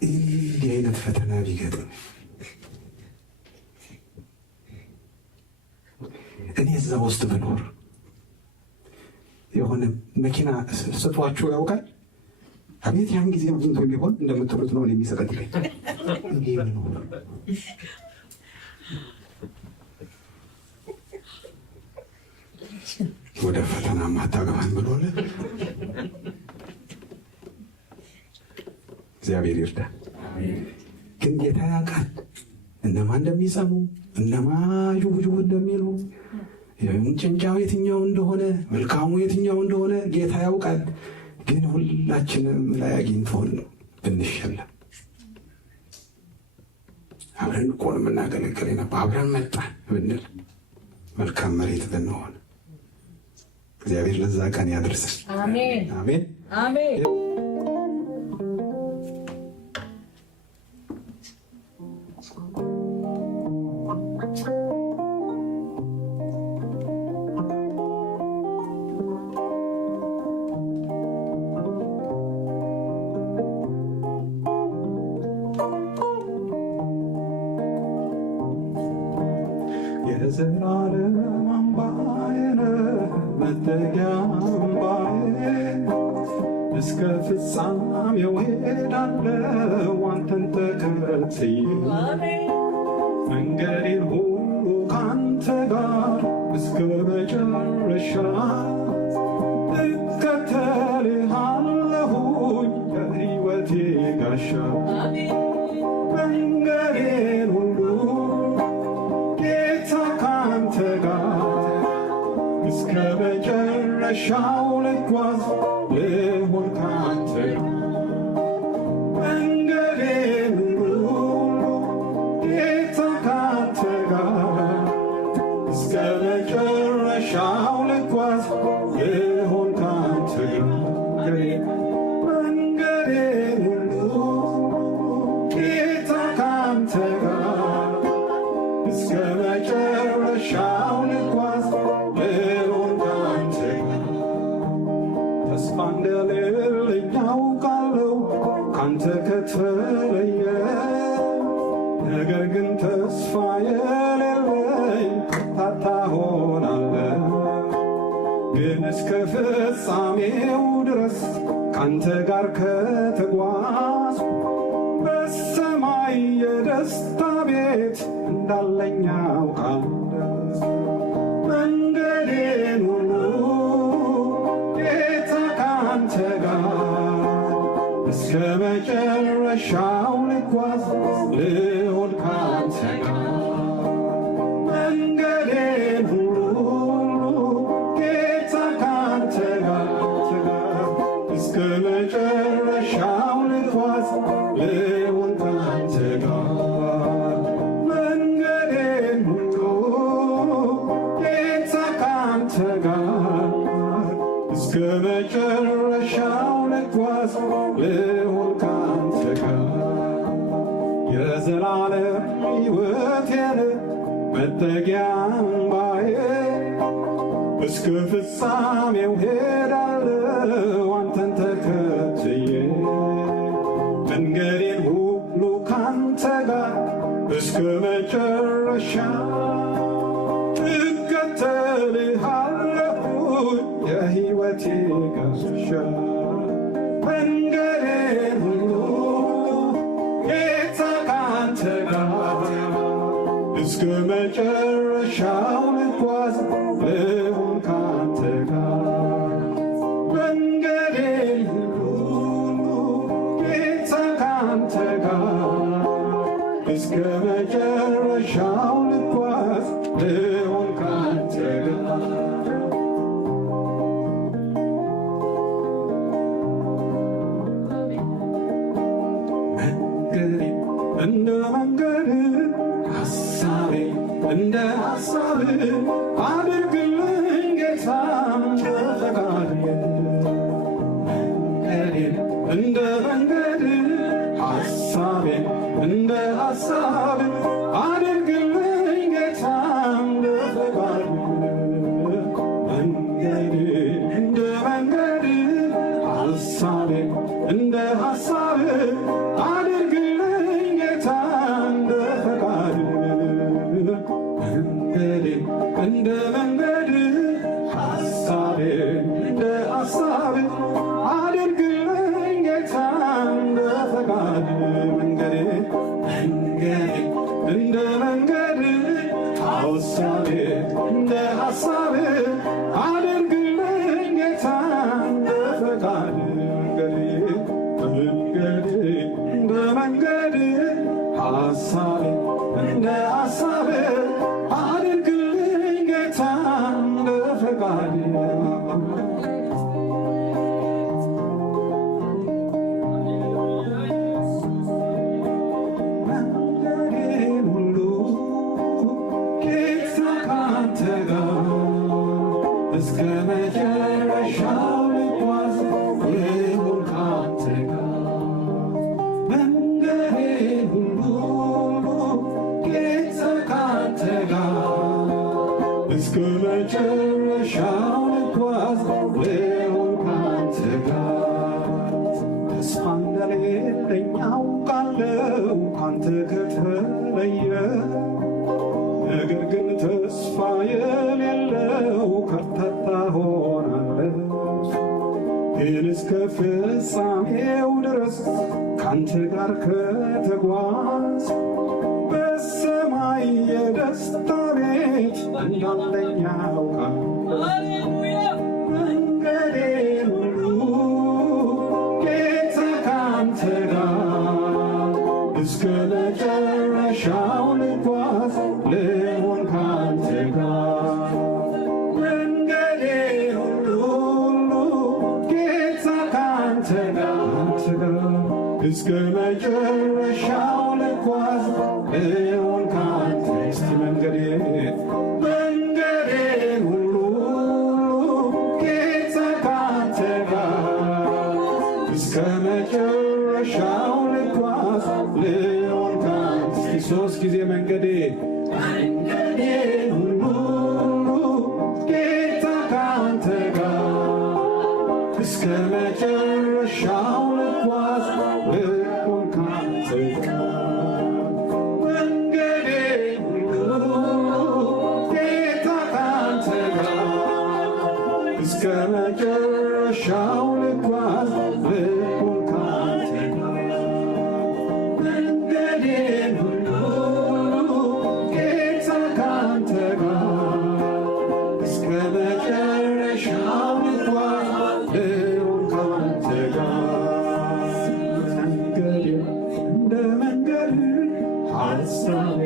እንዲህ አይነት ፈተና ቢገጥም እኔ እዛ ውስጥ ብኖር የሆነ መኪና ስቷችሁ ያውቃል? አቤት ያን ጊዜ ዝንቶ ቢሆን እንደምትሉት ነው የሚሰቀጥለኝ። እንዲህ ብኖር ወደ ፈተና ማታገባን ብሎለ እግዚአብሔር ይርዳ። ግን ጌታ ያውቃል እነማ እንደሚጸሙ እነማ ጅቡጅቡ እንደሚሉ ጭንጫው የትኛው እንደሆነ መልካሙ የትኛው እንደሆነ ጌታ ያውቃል። ግን ሁላችንም ላይ አግኝቶን ብንሸለም አብረን እኮ ነው የምናገለግል ነበር አብረን መጣን ብንል መልካም መሬት ብንሆን እግዚአብሔር ለዛ ቀን ያድርስን። አሜን አሜን አሜን። መጠጊያ አምባዬ እስከ ፍጻሜው ሄዳለሁ አንተን ተከትዬ መንገዴን ሁሉ ካንተ ጋር እስከ መጨረሻ እከተልሃለሁኝ የሕይወቴ ጋሻ መንገዴን ሁሉ ጌታ ካንተ ጋር እስከ መጨረሻው ልጓዝ ልሆን ካንተ መንገዴን ሁሉ ጌታ ካንተ ጋር እስከ መጨረሻው ልጓዝ ልሆን ካንተ ጋር መንገዴን ሁሉ ጌታ ካንተ ጋር እስከ መጨረሻው ልጓዝ ልሆን ካንተ ጋር ተስፋ እንደሌለኝ አውቃለሁ ካንተ ከተለየ ነገር ግን ተስፋ የሌለኝ ከርታታ ሆናለሁ ግን እስከ ፍጻሜው ድረስ ካንተ ጋር ከተጓዝ በሰማይ የደስታ ቤት እንዳለኝ አውቃለሁ መንገዴን ሁሉ ጌታ ካንተ ጋር እስከ መጨረሻው ልጓዝ ልሆን ካንተ ጋር መንገዴን ሁሉ ጌታ ካንተ ጋር እስከ መጨረሻው ልጓዝ ልሆን ካንተ ጋር መንገዴን ሁሉ ጌታ ካንተ ጋር እስከ መጨረሻው ልጓዝ ልሆን ካንተ ጋር የዘላለም ሕይወቴን መጠጊያ አምባዬ እስከ ፍጻሜው ሄዳለሁ አንተን ተከትዬ መንገዴን ሁሉ ካንተ ጋር እስከ መጨረሻ እከተልሃለሁኝ የሕይወቴ ጋሻ መንገዴን ሁሉ ጌታ ካንተ ጋር እስከ መጨረሻው ልጓዝ ልሆን ካንተ ጋር መንገዴን ሁሉ ጌታ ካንተ ጋር እስከ መጨረሻው ልጓዝ ልሆን ካንተ ጋር እንደ መንገድ ሐሳቤ እንደ ሐሳብ አድርግልኝ ጌታ እንደ ፈቃድ መንገዴን እንደ መንገድ ሐሳቤ እንደ ሐሳብ አድርግልኝ ጌታ እንደ ፈቃድ መንገዴን እንደ መንገድ ሐሳቤ እንደ ሐሳብ አድርግልኝ ጌታ እንደ ፈቃድ መንገዴን እንደ መንገድ ሐሳቤ እንደ ሐሳብ አድርግልኝ ጌታ እንደ ፈቃድ መንገዴን እንደ መንገድ ሐሳቤ እንደ ሐሳብ አድርግልኝ ጌታ እንደ ፈቃድ መንገዴን እንደ መንገድ ሐሳቤ እንደ ሐሳብ አድርግልኝ ጌታ እንደ ፈቃድ መንገዴን ሁሉ ጌታ ካንተ ጋር እስከ መጨረሻው ልጓዝ ልሆን ካንተ ጋር መንገዴን ሁሉ ጌታ ካንተ ጋር እስከ መጨረሻው ልጓዝ ልሆን ካንተ ጋር ተስፋ እንደሌለኝ አውቃለሁ ካንተ ከተለየ ነገር ግን ተስፋ የሌለው ከርታታ ሆነ ካንተ ጋር ከተጓዝ በሰማይ የደስታ ቤት እንዳለኝ ያውቃል። መንገዴን ሁሉ ጌታ ካንተ ጋር እስከ መጨረሻው ልጓዝ ልሆን ካንተ ጋር መንገዴን ሁሉ ጌታ ካንተ ጋር እስከ መጨረሻው ልጓዝ ልሆን ካንተ እስቲ መንገዴን ሁሉ ጌታ ካንተ ጋር እስከ መጨረሻው ልጓዝ ልሆን ካንተ እስቲ ሶስት ጊዜ መንገዴን ሁሉ ጌታ ካንተ ጋር እስከ መጨረሻው ልጓዝ ልሆን ካንተ ጋር መንገዴን ሁሉ ጌታ ካንተ ጋር እስከ መጨረሻው ልጓዝ ልሆን ካንተ ጋር መንገዴን ሁሉ ጌታ ካንተ ጋር እስከ መጨረሻው ልጓዝ ልሆን ካንተ ጋር እንደ መንገድ ሐሳቤ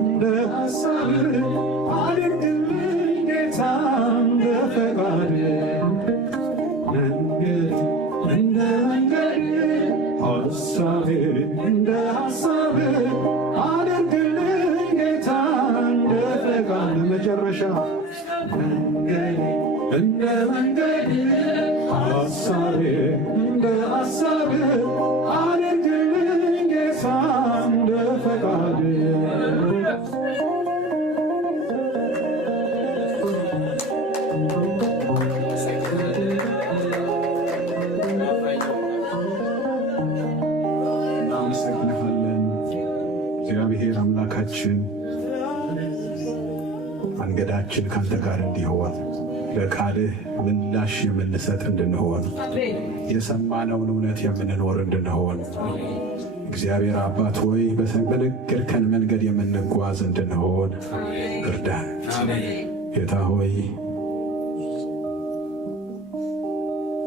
እንደ ሐሳብ አድርግልኝ ጌታ እንደ ፈቃድ እንደ መንገድ ሐሳቤ እንደ ሐሳብ አድርግልኝ ጌታ እንደ ፈቃድ መጨረሻ እንደ መንገድ ሐሳቤ እንደ ሐሳብ አድርግልኝ ጌታ እንደ ፈቃድ እናመሰግንሃለን እግዚአብሔር አምላካችን መንገዳችን ካንተ ጋር እንዲሆን ለቃልህ ምላሽ የምንሰጥ እንድንሆን የሰማነውን እውነት የምንኖር እንድንሆን እግዚአብሔር አባት ሆይ በነገርከን መንገድ የምንጓዝ እንድንሆን እርዳን። ጌታ ሆይ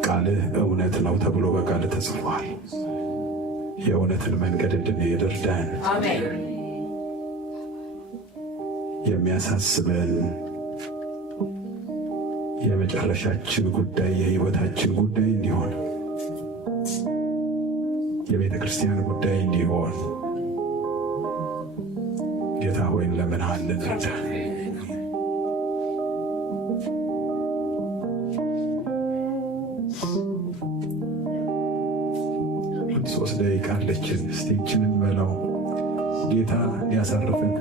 ቃልህ እውነት ነው ተብሎ በቃል ተጽፏል። የእውነትን መንገድ እንድንሄድ እርዳን። የሚያሳስበን የመጨረሻችን ጉዳይ የሕይወታችን ጉዳይ እንዲሆን የቤተ ክርስቲያን ጉዳይ እንዲሆን ጌታ ሆይ እንለምንሃለን፣ እርዳን። ሶስት ደቂቃ አለችን። እስቲ ይህችንን በለው ጌታ እንዲያሳርፈን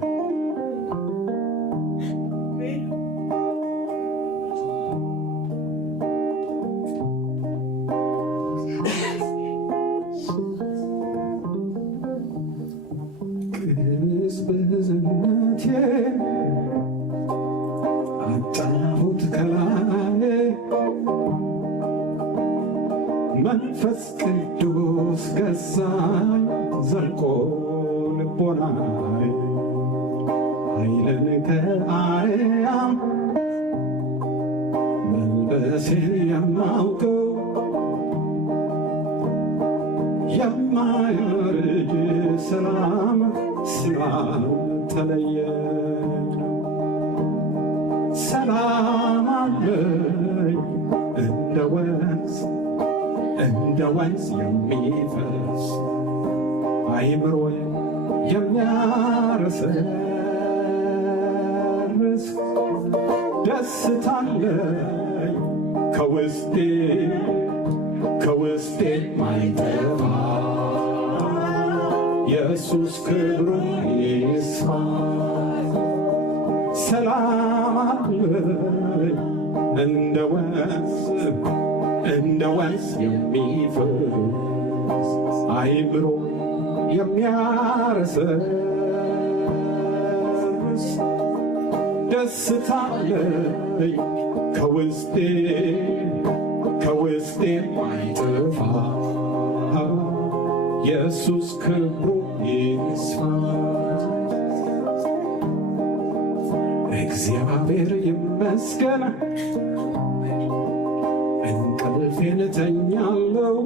አጣሁት ከላይ መንፈስ ቅዱስ ገዛኝ ዘልቆ ልቦናይ ኃይልን ከአርያም መልበሴን የማውቀው የማያረጅ ሰላም ስላልተለየ ሰላም አለኝ እንደ ወንዝ የሚፈስ አይምሮዬ የሚያረሰርስ ደስታ አለኝ ከውስጤ ማይጠፋ ኢየሱስ ክብሩን ይስፋ ሰላም አለኝ እንደ ወንዝ የሚፈስ አይምሮ የሚያረሰርስ ደስታ አለኝ ከውስጤ ማይጠፋ ኢየሱስ ክብሩ ይስፋ። እግዚአብሔር ይመስገን እንቅልፌን ተኛለሁ፣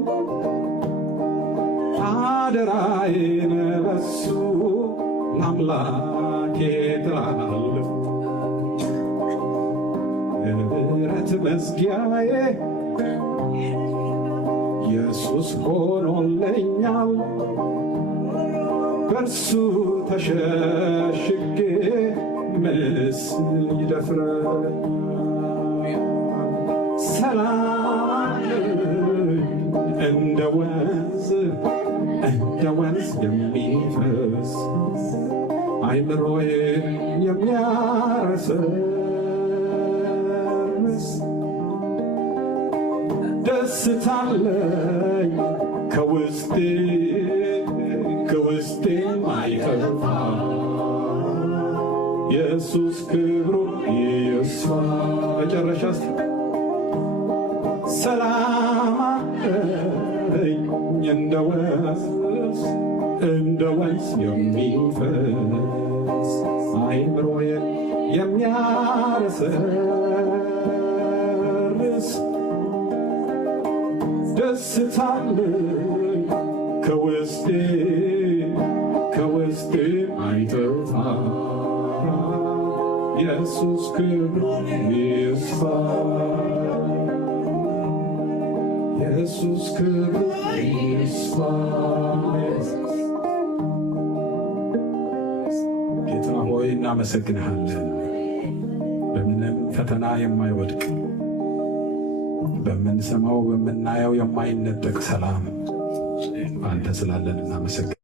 አደራዬን በሱ ለአምላኬ ጥላለሁ። የምሕረት መዝጊያዬ ኢየሱስ ሆኖልኛል፣ በእርሱ ተሸሽጌ ምንስ ይደፍረኛል? ሰላም እንደ ወንዝ የሚፈስ አይምሮዬን የሚያረሰርስ ደስታለኝ ከውስጤ አይጠፋ። ኢየሱስ ክብሩ ይስፋ። መጨረሻ ሰላም አለኝ እንደ ወንዝ የሚፈስ አይምሮዬን የሚያረሰርስ ደስታለኝ ከውስጤ አይጠፋ። ኢየሱስ ክብሩ ይስፋ። ኢየሱስ ክብሩ ይስፋ። ጌታ ሆይ እናመሰግንሃለን። በምንም ፈተና የማይወድቅ በምንሰማው በምናየው የማይነጠቅ ሰላም አንተ ስላለን እናመሰግናለን።